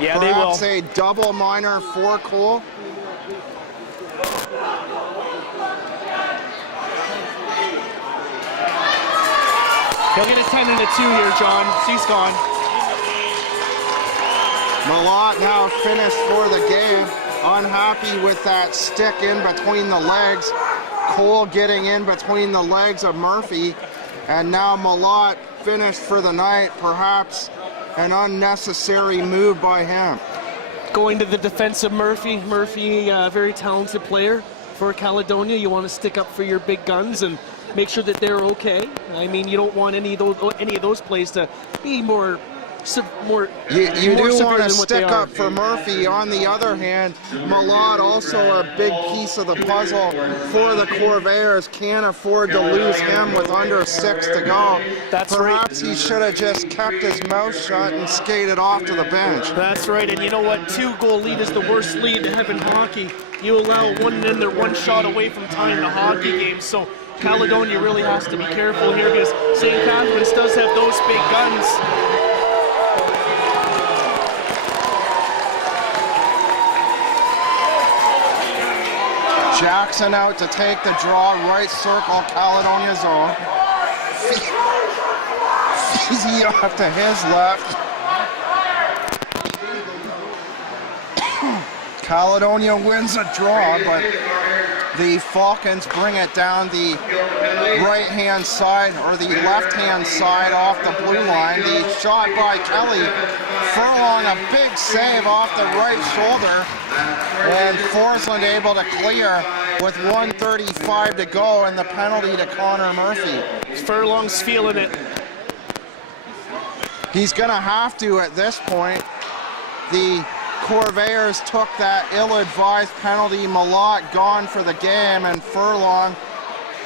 Yeah, they will. Perhaps a double minor for Cole. He'll get a 10 and a 2 here, John. He's gone. Malott now finished for the game. Unhappy with that stick in between the legs. Cole getting in between the legs of Murphy. And now Malott finished for the night. Perhaps an unnecessary move by him. Going to the defense of Murphy. Murphy, a very talented player for Caledonia. You want to stick up for your big guns and make sure that they're okay. I mean, you don't want any of those plays to be more You more do severe want to than what they stick are. up for Murphy. On the other hand, Malott, also a big piece of the puzzle for the Corvairs, can't afford to lose him with under 6 to go. That's Perhaps he should have just kept his mouth shut and skated off to the bench. That's right, and you know what? 2-goal lead is the worst lead to have in hockey. You allow one in there, one shot away from tying the hockey game. So Caledonia really has to be careful here because St. Catharines does have those big guns. Jackson out to take the draw, right circle, Caledonia zone. Feezy off to his left. Caledonia wins a draw, but the Falcons bring it down the right-hand side, or the left-hand side off the blue line. The shot by Kelly Furlong, a big save off the right shoulder, and Forsland able to clear with 1:35 to go, and the penalty to Connor Murphy. Furlong's feeling it. He's gonna have to at this point. The Corvairs took that ill-advised penalty. Malott gone for the game, and Furlong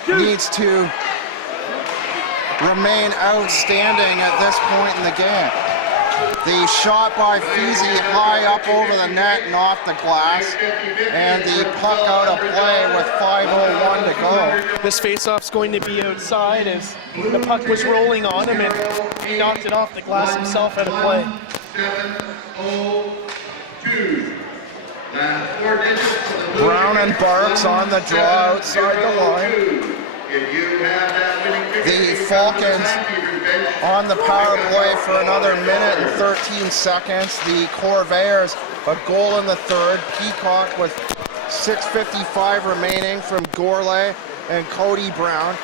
needs to remain outstanding at this point in the game. The shot by Feezy high up over the net and off the glass, and the puck out of play with 5:01 to go. This faceoff's going to be outside as the puck was rolling on him and he knocked it off the glass himself out of play. 7:02. Last 4 digits for the Brown and Barks on the draw outside the line. If you have that winning The ticket, Falcons bench. on the power play for another minute and 13 seconds. The Corvairs a goal in the third. Peacock with 6:55 remaining from Gourlay and Cody Brown.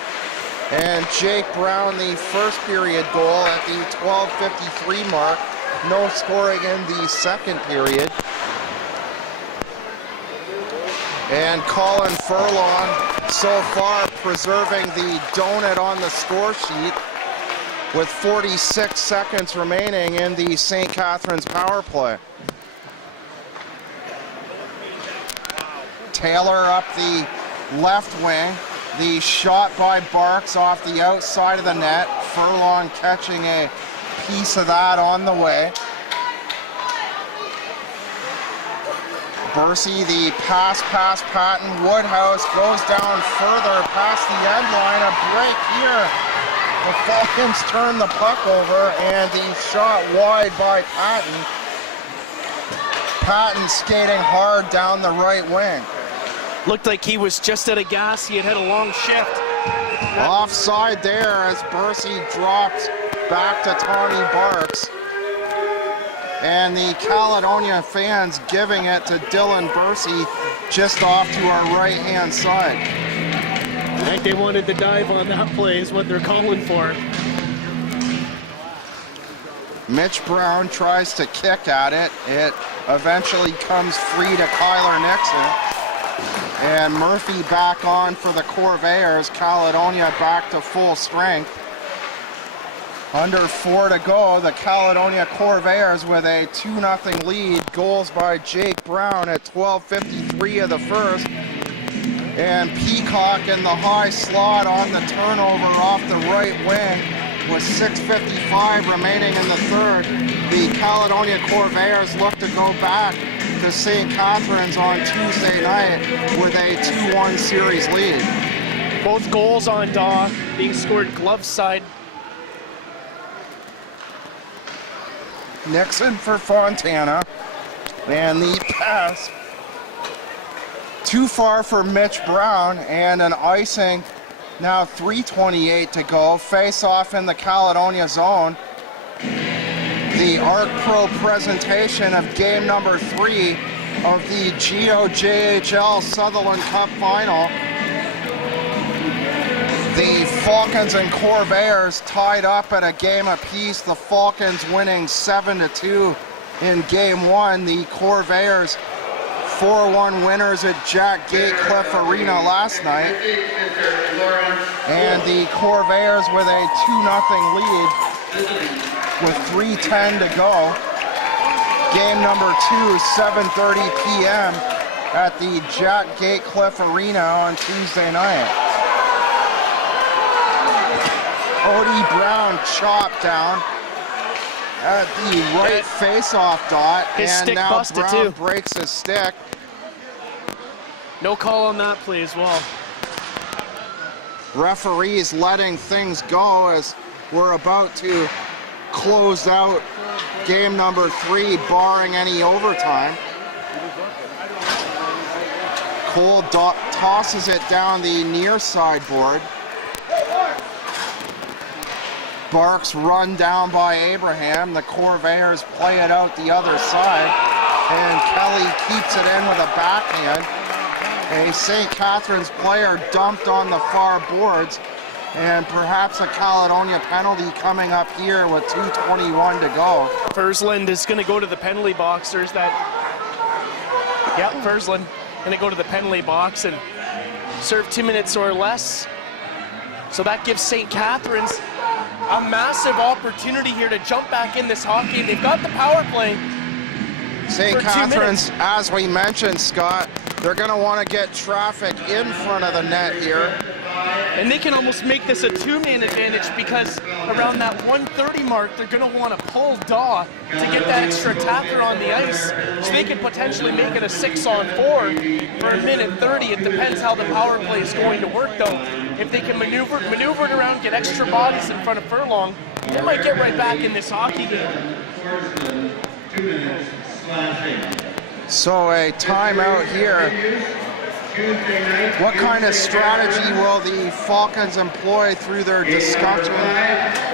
And Jake Brown, the first period goal at the 12:53 mark. No scoring in the second period. And Colin Furlong so far preserving the donut on the score sheet with 46 seconds remaining in the St. Catharines power play. Taylor up the left wing. The shot by Barks off the outside of the net. Furlong catching a piece of that on the way. Bursey, the pass Patton. Woodhouse goes down further past the end line. A break here. The Falcons turn the puck over, and the shot wide by Patton. Patton skating hard down the right wing. Looked like he was just out of gas. He had a long shift. Offside there as Bursey drops back to Tawny Barks. And the Caledonia fans giving it to Dylan Bursey just off to our right-hand side. I think they wanted the dive on that play is what they're calling for. Mitch Brown tries to kick at it. It eventually comes free to Kyler Nixon. And Murphy back on for the Corvairs. Caledonia back to full strength. Under 4 to go, the Caledonia Corvairs with a 2-0 lead. Goals by Jake Brown at 12:53 of the first. And Peacock in the high slot on the turnover off the right wing with 6:55 remaining in the third. The Caledonia Corvairs look to go back to St. Catharines on Tuesday night with a 2-1 series lead. Both goals on Daw being scored glove side. Nixon for Fontana, and the pass too far for Mitch Brown, and an icing. Now 3:28 to go. Face off in the Caledonia zone. The Arc Pro presentation of game number 3 of the GOJHL Sutherland Cup final. The Falcons and Corvairs tied up at a game apiece. The Falcons winning 7-2 in game 1. The Corvairs 4-1 winners at Jack Gatecliff Arena last night. And the Corvairs with a 2-0 lead with 3:10 to go. Game number 2, 7:30 p.m. at the Jack Gatecliff Arena on Tuesday night. Cody Brown chopped down at the right face-off dot, His and stick now busted Brown too. breaks his stick. No call on that play as well. Referees letting things go as we're about to close out game number 3, barring any overtime. Cole tosses it down the near sideboard. Barks run down by Abraham. The Corvairs play it out the other side. And Kelly keeps it in with a backhand. A St. Catharines player dumped on the far boards. And perhaps a Caledonia penalty coming up here with 2:21 to go. Fursland is going to go to the penalty box. There's that. Yep, Fursland going to go to the penalty box and serve 2 minutes or less. So that gives St. Catharines a massive opportunity here to jump back in this hockey. They've got the power play. St. Catharines, as we mentioned, Scott, they're going to want to get traffic in front of the net here. And they can almost make this a two-man advantage because around that 1:30 mark, they're going to want to pull Daw to get that extra attacker on the ice. So they could potentially make it a 6-on-4 for a minute 30. It depends how the power play is going to work, though. If they can maneuver it around, get extra bodies in front of Furlong, they might get right back in this hockey game. So a timeout here. What kind of strategy will the Falcons employ through their discussion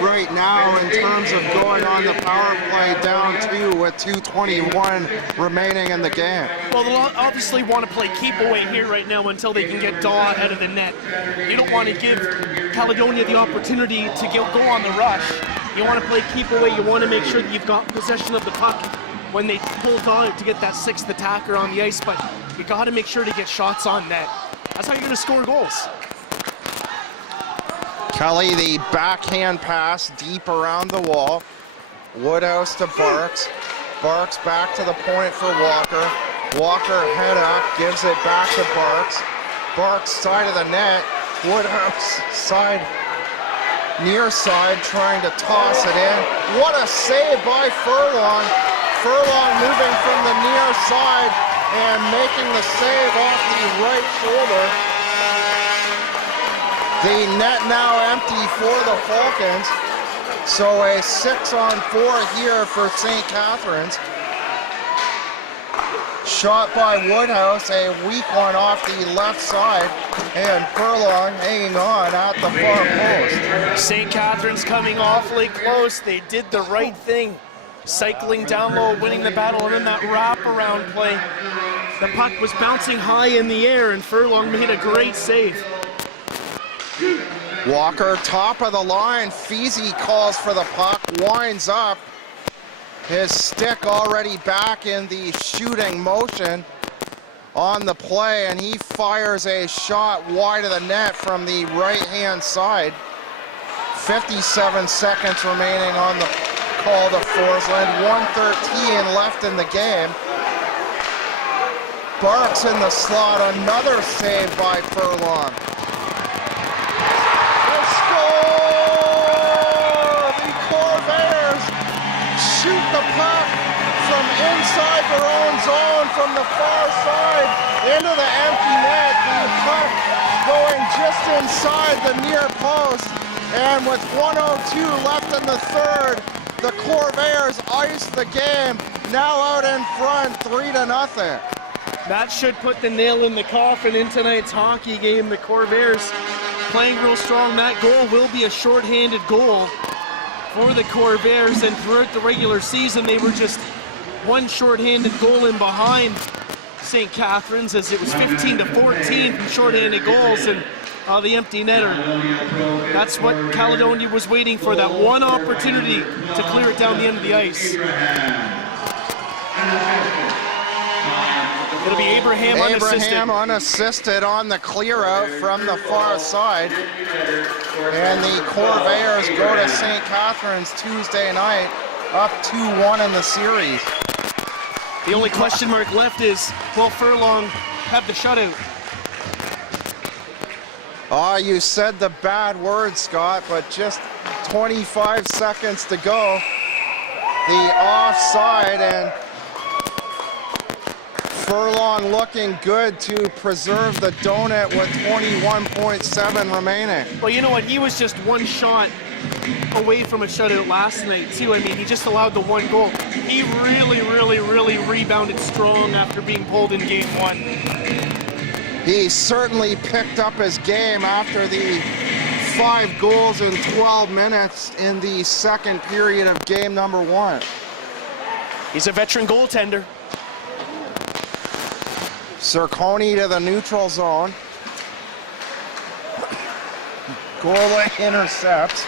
right now in terms of going on the power play down 2 with 2:21 remaining in the game? Well, they'll obviously want to play keep away here right now until they can get Daw out of the net. You don't want to give Caledonia the opportunity to go on the rush. You want to play keep away. You want to make sure that you've got possession of the puck when they pull Daw out to get that sixth attacker on the ice, but you got to make sure to get shots on net. That's how you're going to score goals. Kelly, the backhand pass deep around the wall. Woodhouse to Barks. Barks back to the point for Walker. Walker head up, gives it back to Barks. Barks side of the net. Woodhouse side, near side, trying to toss it in. What a save by Furlong. Furlong moving from the near side and making the save off the right shoulder. The net now empty for the Falcons. So a 6-on-4 here for St. Catharines. Shot by Woodhouse, a weak one off the left side, and Furlong hanging on at the far post. St. Catharines coming awfully close. They did the right thing. Cycling down low, winning the battle, and then that wraparound play. The puck was bouncing high in the air, and Furlong made a great save. Walker, top of the line. Feasy calls for the puck, winds up. His stick already back in the shooting motion on the play, and he fires a shot wide of the net from the right-hand side. 57 seconds remaining on the call to Forsland. 1:13 left in the game. Barks in the slot, another save by Furlong. The score! The Corvairs shoot the puck from inside their own zone from the far side into the empty net. The puck going just inside the near post, and with 1:02 left in the third, the Corvairs ice the game, now out in front, 3-0. That should put the nail in the coffin in tonight's hockey game. The Corvairs playing real strong. That goal will be a shorthanded goal for the Corvairs, and throughout the regular season, they were just one shorthanded goal in behind St. Catharines, as it was 15-14 from shorthanded goals, and the empty netter. That's what Caledonia was waiting for, that one opportunity to clear it down the end of the ice. It'll be Abraham unassisted. Abraham unassisted on the clear out from the far side. And the Corvairs go to St. Catharines Tuesday night, up 2-1 in the series. The only question mark left is, will Furlong have the shutout? You said the bad word, Scott, but just 25 seconds to go. The offside, and Furlong looking good to preserve the donut with 21.7 remaining. Well, you know what? He was just one shot away from a shutout last night, too. I mean, he just allowed the one goal. He really rebounded strong after being pulled in game one. He certainly picked up his game after the 5 goals in 12 minutes in the second period of game number 1. He's a veteran goaltender. Cerconi to the neutral zone. Goalie intercepts.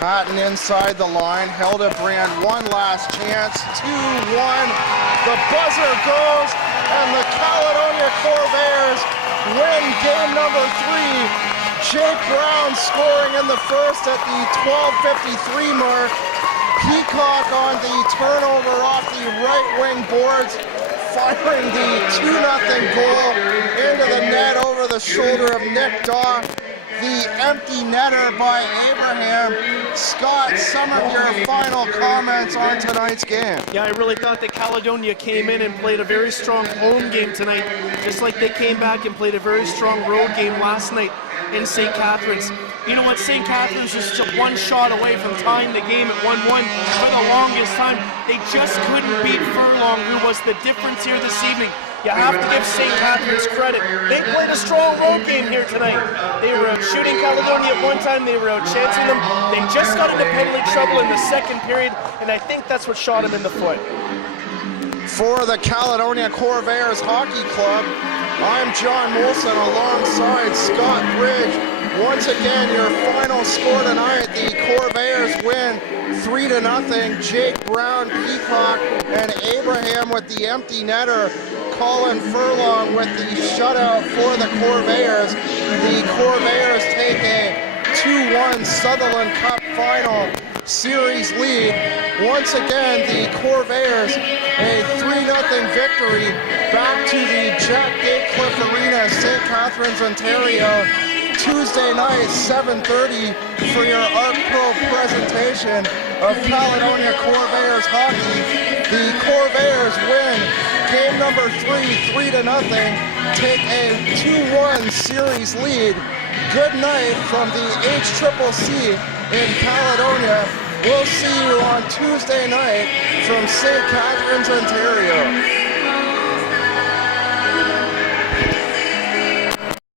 Patton inside the line. Hildebrand, one last chance. 2-1. The buzzer goes, and the Caledonia Corvairs win game number 3. Jake Brown scoring in the first at the 12:53 mark. Peacock on the turnover off the right wing boards, firing the 2-0 goal into the net over the shoulder of Nick Daw. The empty netter by Abraham. Scott, some of your final comments on tonight's game. Yeah, I really thought that Caledonia came in and played a very strong home game tonight, just like they came back and played a very strong road game last night in St. Catharines. You know what, St. Catharines was just one shot away from tying the game at 1-1 for the longest time. They just couldn't beat Furlong, who was the difference here this evening. You have to give St. Catharines credit. They played a strong road game here tonight. They were out shooting Caledonia at one time, they were out chancing them. They just got into penalty trouble in the second period, and I think that's what shot them in the foot. For the Caledonia Corvairs Hockey Club, I'm John Molson alongside Scott Bridge. Once again, your final score tonight, the Corvairs win 3-0. Jake Brown, Peacock, and Abraham with the empty netter. Colin Furlong with the shutout for the Corvairs. The Corvairs take a 2-1 Sutherland Cup final series lead. Once again, the Corvairs a 3-0 victory back to the Jack Gatecliff Arena, St. Catharines, Ontario. Tuesday night, 7:30 for your Arc Pro presentation of Caledonia Corvairs hockey. The Corvairs win game number 3, 3-0, take a 2-1 series lead. Good night from the HCCC in Caledonia. We'll see you on Tuesday night from St. Catharines, Ontario.